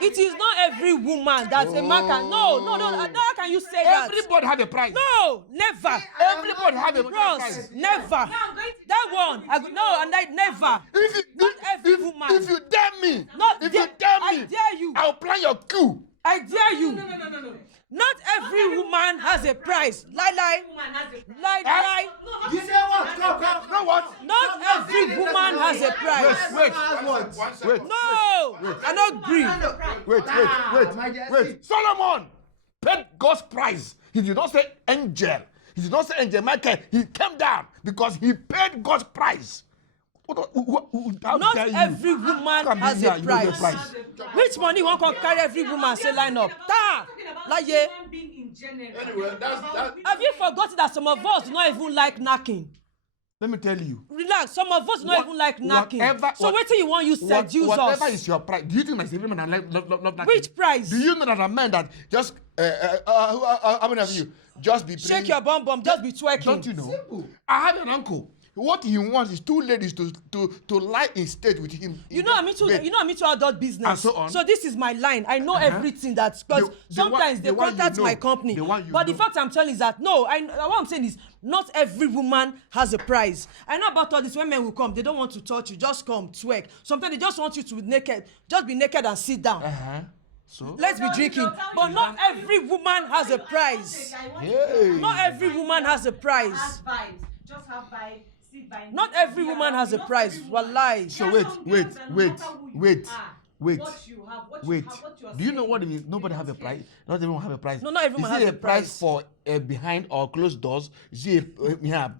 It is not every woman that a man can. No. How can you say that? Everybody have a price. No, never. Everybody have a Bros, price. never. That one, never. Not every woman. If you dare me, Not if dare- you dare I me, dare you. I'll plan your coup. I dare you. No. Not every woman has a price. Lie. You say what? Come. You know what? Not every woman has a price. Wait. No, I don't agree. Wait. Solomon paid God's price. He did not say angel. He did not say angel Michael. He came down because he paid God's price. Not every woman has a price. Which money won't come carry every woman say line up? Anyway, that's Have you forgotten that some of us do not even like knocking? Let me tell you. Relax, some of us do not even like knocking. So wait till you want you seduce whatever us. is your price. Do you think my every man love knocking? Which price? Do you know that a man that just how many of you just be Shake your bum, just be twerking. Don't you know? Simple. I have an uncle. What he wants is 2 ladies to lie in state with him. You know I'm into adult business. And so on. So this is my line. I know everything that's because sometimes they contact my company. But the fact I'm telling is that what I'm saying is not every woman has a price. I know about all this when men will come, they don't want to touch you, just come, twerk. Sometimes they just want you to be naked, just be naked and sit down. So Let's be drinking. But not every woman has a price. Not every woman has a price. Just have vibes. Not every woman has a price. Wallahi. So wait. Do you know what it means? Nobody have a price. Not everyone have a price. No, not everyone has a price. For behind or closed doors? Is it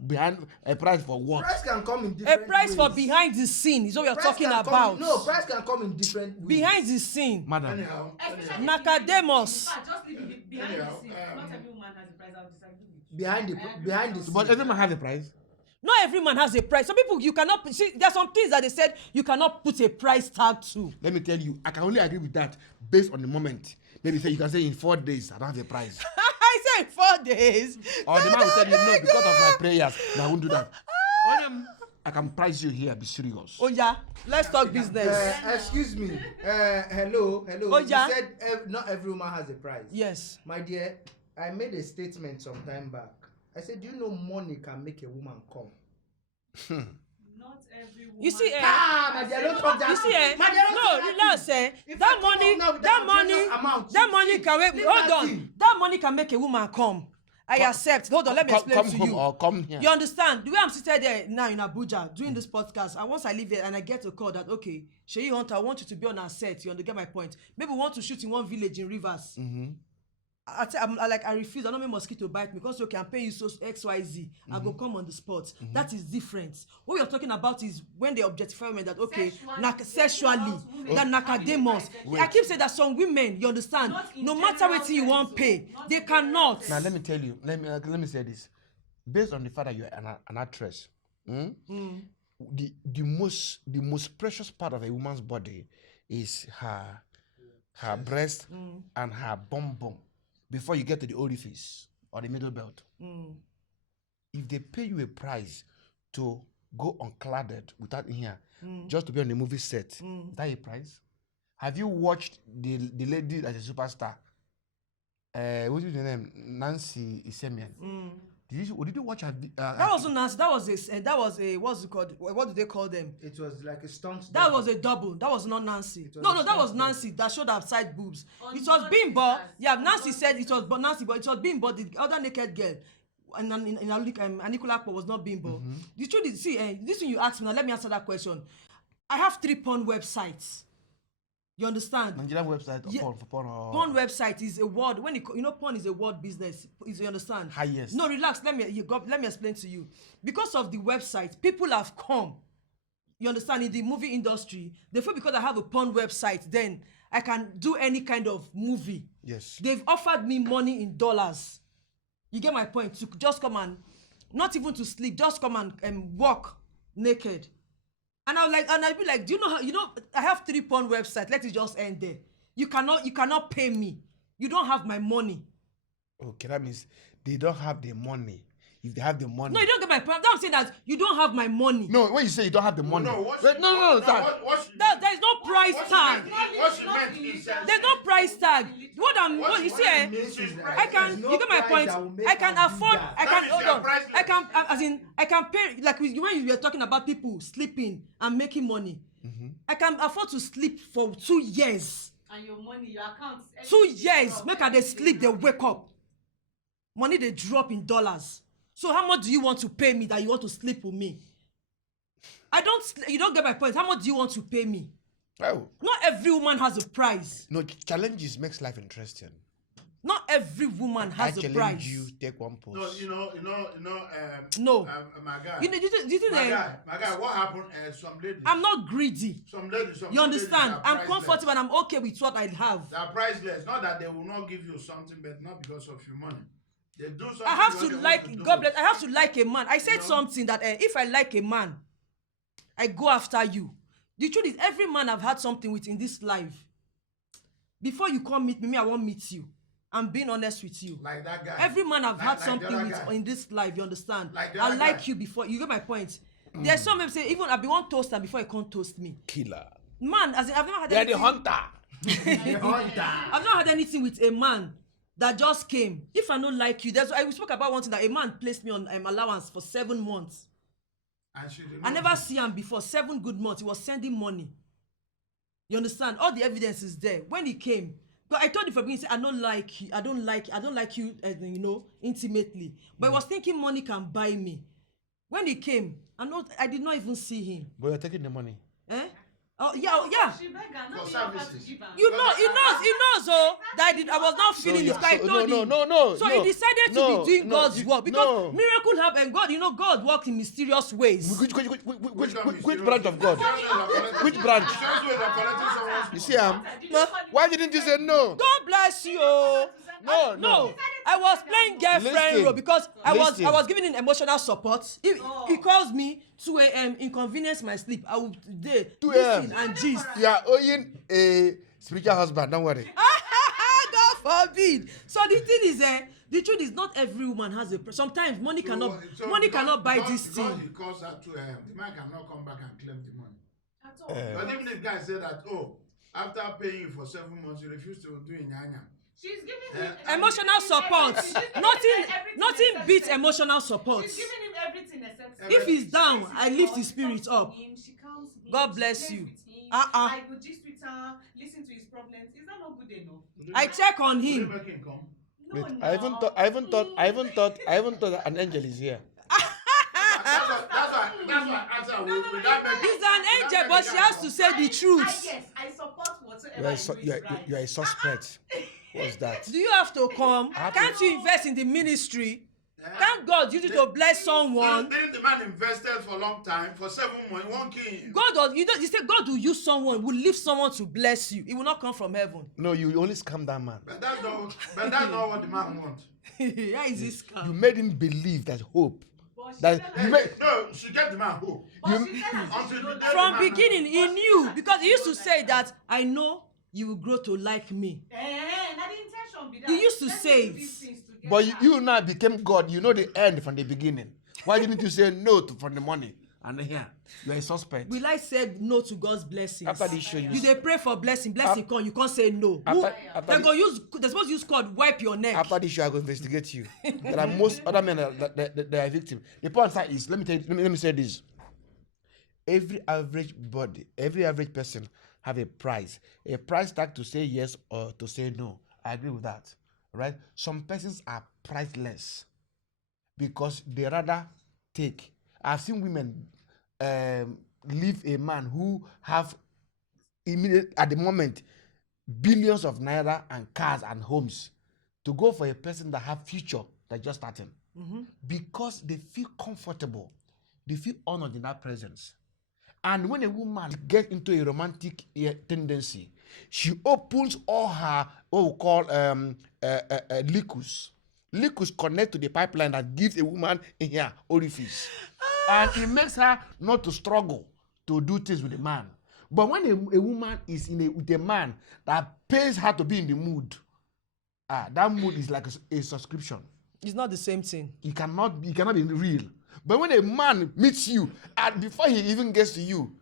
behind a price for what? Price can come in A different price ways. for behind the scene is what we are Price talking can about. No, price can come in different ways. Behind the scene. Madam. anyhow. Macadamos. Just leave it behind the scene. Not every woman has a price. I'll disagree with you. Behind the But scene. every man have a price. Not every man has a price. Some people you cannot see. There are some things that they said you cannot put a price tag to. Let me tell you, I can only agree with that based on the moment. Maybe you can say in 4 days I don't have a price. I said 4 days. Or the man will tell you no because of my prayers. No, I won't do that. I can price you here. Be serious. Oh yeah, let's talk business. Excuse me. Hello. Oh, You yeah? said not every woman has a price. Yes. My dear, I made a statement some time back. I said, do you know money can make a woman come? Not every woman. You see, My dear, don't talk that. you see, My dear, don't no, talk relax, If that I come money, up now with that outrageous amount, money can make, leave hold that on, thing. that money can make a woman come. I accept. Hold on, let me explain come to home you. or come here. You understand? The way I'm seated there now in Abuja doing this podcast, and once I leave here and I get a call that, okay, Sheyi Hunter, I want you to be on our set. You get my point? Maybe we want to shoot in one village in Rivers. I refuse. I don't make mosquito bite me because okay, I'm paying you so XYZ. I go come on the spot. That is different. What we are talking about is when they objectify women that okay, sexually, that nakademos. I keep saying that some women, you understand, no matter what you want pay, they cannot. Now let me tell you. Let me say this. Based on the fact that you're an actress, the most precious part of a woman's body is her breast and her bum before you get to the orifice or the middle belt. If they pay you a price to go uncladded without in here, just to be on the movie set, is that a price? Have you watched the lady that's a superstar? What is her name? Nancy Isemian. Did you watch her? That wasn't Nancy. That was a what's it called? What do they call them? It was like a stunt. That was a double. That was not Nancy. No, that was Nancy that showed her side boobs. It was On Bimbo. Sisters. Yeah, Nancy said it was but Nancy, but it was Bimbo, the other naked girl. And Anikulapo was not Bimbo. The truth is, see, this thing you asked me, now let me answer that question. I have 3 porn websites. You understand? Nigerian website Yeah. for porn or Porn website is a word. When porn is a word business. You understand? Highest. No, relax. Let me explain to you. Because of the website, people have come. You understand? In the movie industry, they feel because I have a porn website, then I can do any kind of movie. Yes. They've offered me money in dollars. You get my point? To just come and, not even to sleep, just come and walk naked. And I'd be like, do you know how, I have 3 porn websites. Let it just end there. You cannot pay me. You don't have my money. Okay, that means they don't have the money. If they have the money. No, you don't get my point. I'm saying that you don't have my money. No, when you say you don't have the money. No, sir. There is no price tag. What she meant is There's no price tag. You see, I can. You get my point. I can afford. I can hold on. I can, as in, I can pay. Like when you were talking about people sleeping and making money, I can afford to sleep for 2 years. And your money, your account. 2 years, make her they sleep, they wake up. Money they drop in dollars. So how much do you want to pay me that you want to sleep with me? You don't get my point. How much do you want to pay me? Oh. Not every woman has a price. No, challenges makes life interesting. Not every woman has a price. I challenge you, take one post. No, no. My guy. You think my guy, what happened? Some ladies. I'm not greedy. Some ladies. You understand? I'm comfortable and I'm okay with what I have. They are priceless. Not that they will not give you something, but not because of your money. They do something. I have to like, God bless, I have to like a man. I said something that if I like a man, I go after you. The truth is, every man I've had something with in this life, before you come meet me, I won't meet you. I'm being honest with you. Like that guy. Every man I've had something with in this life, you understand? I like you before. You get my point? There's some people say, even I've been one toaster before you can't toast me. Killer. Man, as in, I've never had You're anything. the hunter. I've not had anything with a man that just came. If I don't like you, we spoke about one thing that a man placed me on allowance for 7 months. And I never see him before. 7 good months. He was sending money. You understand? All the evidence is there. When he came, but I told you for being say I don't like you. I don't like you. Intimately. But I was thinking money can buy me. When he came, I did not even see him. But you're taking the money. Eh? Oh yeah. She beg her, not For be offer to services. give her. He knows. Oh, that I was not feeling it. I told him. No. So he decided to be doing God's work because miracle happen. God, God works in mysterious ways. Which branch of God? Which branch? You see, why didn't you say no? God bless you. No. I was playing girlfriend role because I was giving him emotional support. He calls me 2 a.m. inconvenience my sleep. I would 2 a.m. listen and gist. You are owing a spiritual husband. Don't worry. God forbid. So the thing is, the truth is not every woman has a. Sometimes money cannot buy this thing. Because he calls her 2 a.m., the man cannot come back and claim the money. At all. But even if guy said that, after paying you for 7 months, you refuse to do inyanya. She's giving him Emotional support. Nothing beats emotional support. She's giving him everything except. If he's down, I lift his spirit up. She calms him. God bless she you. plays with him. I go gist with her, listen to his problems. Is that not good enough? I check on Will you him. make him come? No, Wait, no. I even thought an angel is here. That's why I answer with that make He's an angel, but she has to say the truth. Yes, I support whatsoever You are a suspect. What's that? Do you have to come? Can't you invest in the ministry? Thank God you need to bless someone. Didn't the man invested for a long time, for 7 months, one king? You say God will use someone, will leave someone to bless you. It will not come from heaven. No, you only scam that man. But that's not what the man wants. How is this You scam? made him believe that hope. She get the man hope. From beginning, he knew because he used to say that I know you will grow to like me. He used to say it. But you now became God. You know the end from the beginning. Why didn't you say no from the money? And here, you're a suspect. Will I say no to God's blessings? After this show, You they pray for blessing come, you can't say no. They're supposed to use God wipe your neck. After this show, I go investigate you. There are most other men that are victims. The point is, let me say this. Every average body, every average person have a price tag to say yes or to say no. I agree with that, right? Some persons are priceless because they rather take. I've seen women leave a man who have immediate at the moment billions of naira and cars and homes to go for a person that have future that just starting because they feel comfortable, they feel honored in that presence. And when a woman gets into a romantic tendency, she opens all her what we call licus. Licus connect to the pipeline that gives a woman in her orifice, and it makes her not to struggle to do things with a man. But when a woman is with a man that pays her to be in the mood, that mood is like a subscription. It's not the same thing. It cannot be real. But when a man meets you, and before he even gets to you,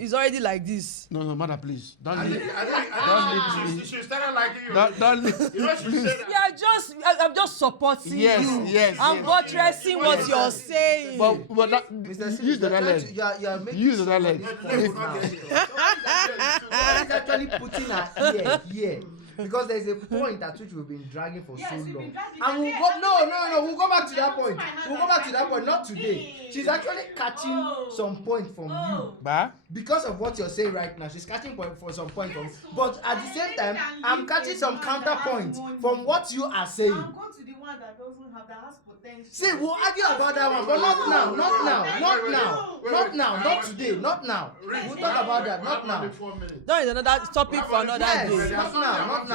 It's already like this. No, mother, please. Don't I leave. think she started liking you. Don't leave. You know, she said that. I'm just supporting you. Yes. I'm buttressing what you're saying. But that, Mr. use the other leg. You are making Use the other leg. Somebody's actually putting her ear here. Because there's a point at which we've been dragging for Yes, so we've long. been dragging. And we'll And go, then- no, we'll go back to that point. my hand We'll go and back to that dragging point, not me. today. She's actually catching some point from you. Bah? Because of what you're saying right now, she's catching point for some point from. Yes, so But at the same time, I'm catching some counterpoint from what you are saying. I'm going to the one that doesn't have, that has potential. See, we'll argue about that one, but not now, not today, not now. We'll talk about that, not now. 4 minutes. That is another topic for another Yes. day. Not now.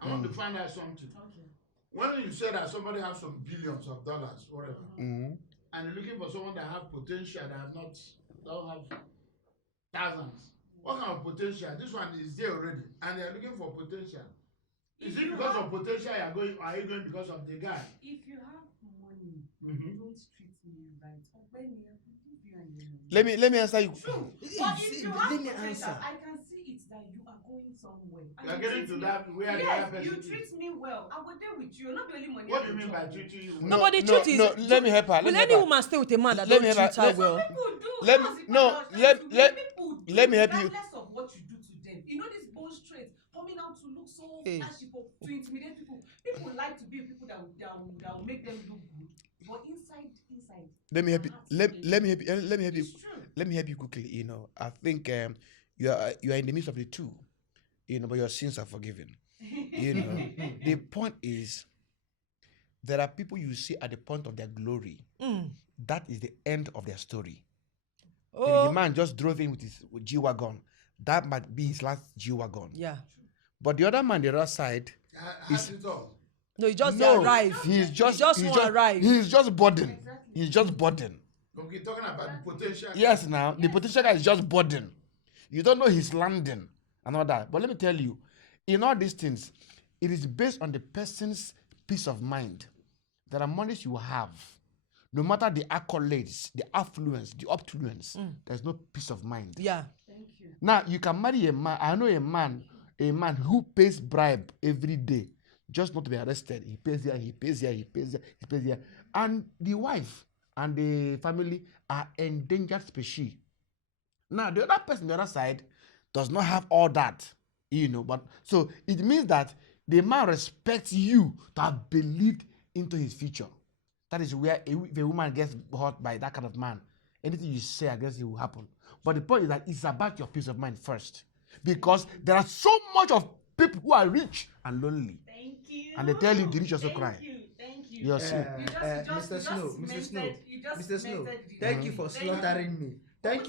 I want to find out something. Okay. When you say that somebody has some billions of dollars, whatever, Mm-hmm. and you're looking for someone that have potential that don't have thousands, what kind of potential? This one is there already, and they're looking for potential. Is it because of potential are you going because of the guy? If you have money, Mm-hmm. don't treat me right. Ogbeni, I will give you an enemy. Let me answer you. True. But if you have Let me potential, answer. I can see it that you are going somewhere. And You're you getting treat to me- that where the yes, other person you is. treat me well. I will deal with you. Not the only money. What I do you will mean by drop. treating you? No, No, but the truth is, let me help her. will any woman stay with a man that Let don't me treat help her. her well? People do. Let me- That's the no, point I was trying let- to make. let- People do, let me help you. regardless of what you do to them. You know this bone straight coming out to look so Hey. flashy to intimidate people. People like to be with people that will make them look good, but inside. Let me help you. their hearts Let ache. me help you. Let me help you. It's true. Let me help you quickly. I think you are in the midst of the two. But your sins are forgiven. The point is, there are people you see at the point of their glory. That is the end of their story. Maybe the Oh, man just drove in with his G-Wagon. That might be his last G-Wagon. yeah. But the other man, the other side, Has it all. No, he just no, arrived. he's just arrived. He's just burden. Exactly. He's just burden. Okay, talking about the potential. Yes, now the potential guy is just burden. You don't know his landing and all that. But let me tell you, in all these things, it is based on the person's peace of mind. There are monies you have. No matter the accolades, the affluence, the opulence, there's no peace of mind. Yeah. Thank you. Now you can marry a man. I know a man who pays bribe every day just not to be arrested. He pays here, he pays here, he pays here, he pays here. And the wife and the family are endangered species. Now the other person on the other side does not have all that, but so it means that the man respects you to have believed into his future. That is where if a woman gets hurt by that kind of man, anything you say against it will happen. But the point is that it's about your peace of mind first. Because there are so much of people who are rich and lonely. Thank you. And they tell you the rich also cry. Thank you. You're sick. Mr. Snow, Mr. Snow, thank you for Thank you. slaughtering me. Thank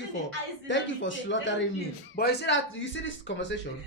you for slaughtering me. But you see this conversation,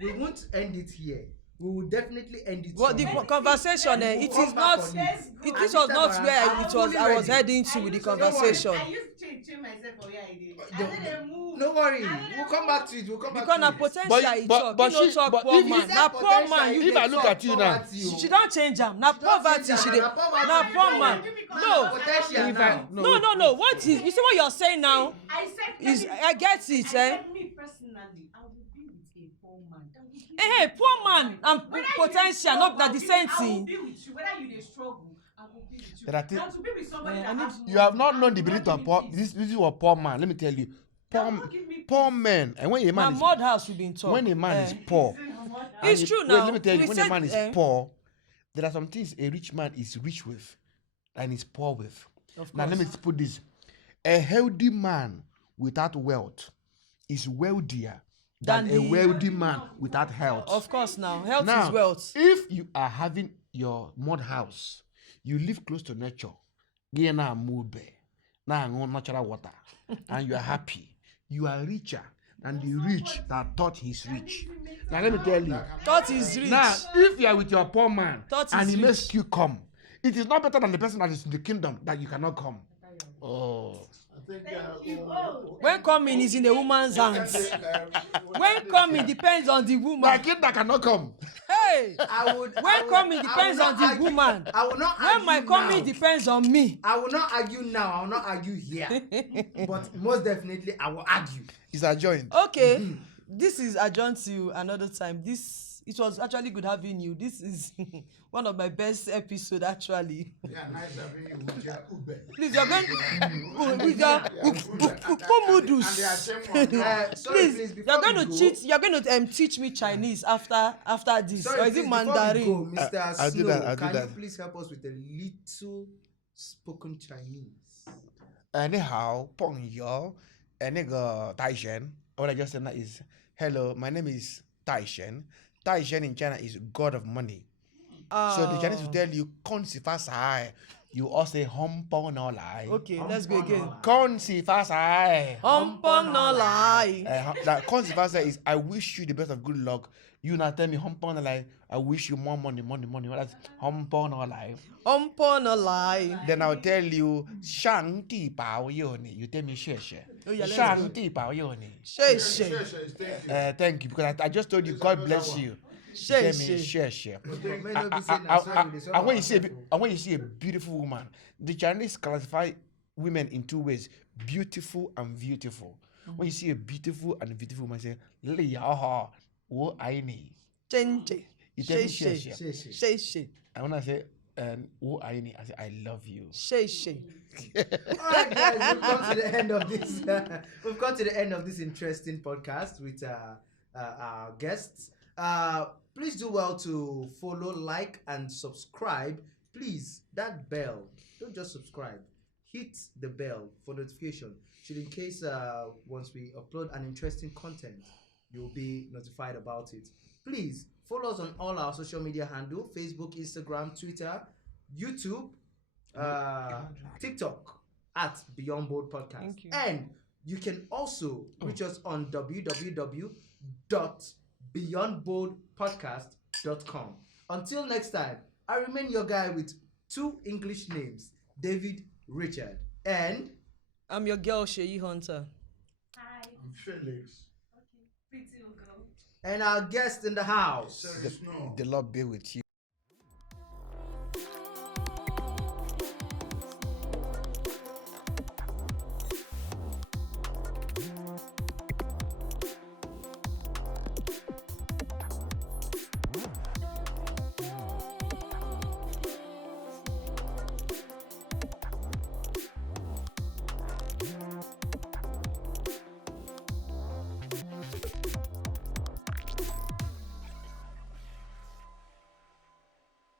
we won't end it here. We will definitely end it. But the somewhere. conversation, And it we'll is come not. back on Let's it. go. This And was this not time where around, it was. I was ready. heading to with the conversation. I used to change myself for where I did. I Don't- didn't move. No worry, I didn't we'll come move. back to it. We'll come Because back na to it. potential But- he but- talk. but He no she- talk but poor if you man. said Na poor man. you If dey I look talk at you now, poverty, oh. She don change am. Na poverty she dey. Na poverty. Na poor man. No. Potential If now. No. What is? You see what you're saying now? I said. Is I get it, I eh? said me personally, I will be with a poor man. That will give Hey, me poor peace of man mind. and Whether you potential, dey not that the struggle, same I will thing. be with you. Whether you dey struggle, I will be with you. There are thi- Than to be with somebody I that need- has You have not money known and the will benefit not of give poor. me This peace. is what poor man. Let me tell you, That will not give me poor peace. men. And when a Na man is mud house we been talk. when a man is Eh. poor, It's and true wait, now. let me tell you, We when said, a man is eh, poor, there are some things a rich man is rich with, and is poor with. Of Now let me course. put this: a healthy man without wealth is wealthier than Than a the- wealthy man without health. Of course, now health Now, is wealth. if you are having your mud house, you live close to nature, get na move na natural water, and you are happy, you are richer than the rich that thought he's rich. Now let me tell you. Thought is rich. Now, if you are with your poor man Thought and is he rich. makes you come, it is not better than the person that is in the kingdom that you cannot come. Oh. I think When coming is in a woman's hands. When coming depends on the My woman. kid that cannot come. Hey, When coming depends on the woman. I will not when argue my coming now. depends on me. I will not argue now. I will not argue here. But most definitely, I will argue. It's a joint. Okay, this is adjourned to another time. It was actually good having you. This is one of my best episodes actually. yeah, nice having you with your Uber. Please, you're going with your Pumudus. Sorry, Please, before you're going we to go- cheat. You're going to teach me Chinese after this, Sorry, or is please, it before we go, Mandarin? Mr. I'll do Snow, that, I'll do can that. you please help us with a little spoken Chinese? Anyhow, Pong Yo, nigga Taishan. What I just said now is hello, my name is Taishan. Taishan in China is God of money. So the Chinese will tell you, Kon si fa sai. You all say Hong Pong no lai. Okay, let's go again. Kon si fa sai. Humpong no lie. That Kon si fa sai is I wish you the best of good luck. You now tell me Hong Pong no lai. I wish you more money. That's Hong Pong no lai. Humpong no lie. Then I'll tell you Shang Di Bao Yo Ni. You tell me Xie Oh, yeah, let's Shang go. Di Bao Yo Ni. Shay. Thank you. Thank you, because I just told you God bless you. You tell me share. But may not be saying that, sorry, they say, And when "Oh, you see careful." and when you see a beautiful woman, the Chinese classify women in two ways: beautiful and beautiful. When you see a beautiful and beautiful woman, say "Li yao ha, wo ai ni." Change. You tell me Shay. Shay. Shay. And when I say wo ai ni, I say I love you. Shay. All right, guys, we've come to the end of this. We've come to the end of this interesting podcast with our guests. Please do well to follow, like, and subscribe. Please, that bell. Don't just subscribe. Hit the bell for notification. Should in case once we upload an interesting content, you'll be notified about it. Please follow us on all our social media handle: Facebook, Instagram, Twitter, YouTube, TikTok at Beyond Board Podcast. Thank you. And you can also reach us on www.beyondboldpodcast.com. Until next time, I remain your guy with 2 English names, David Richard, and I'm your girl, Sheyi Hunter. Hi. I'm Felix. Okay. Pretty girl. our guest in the house. Sir, Snow. The Lord be with you.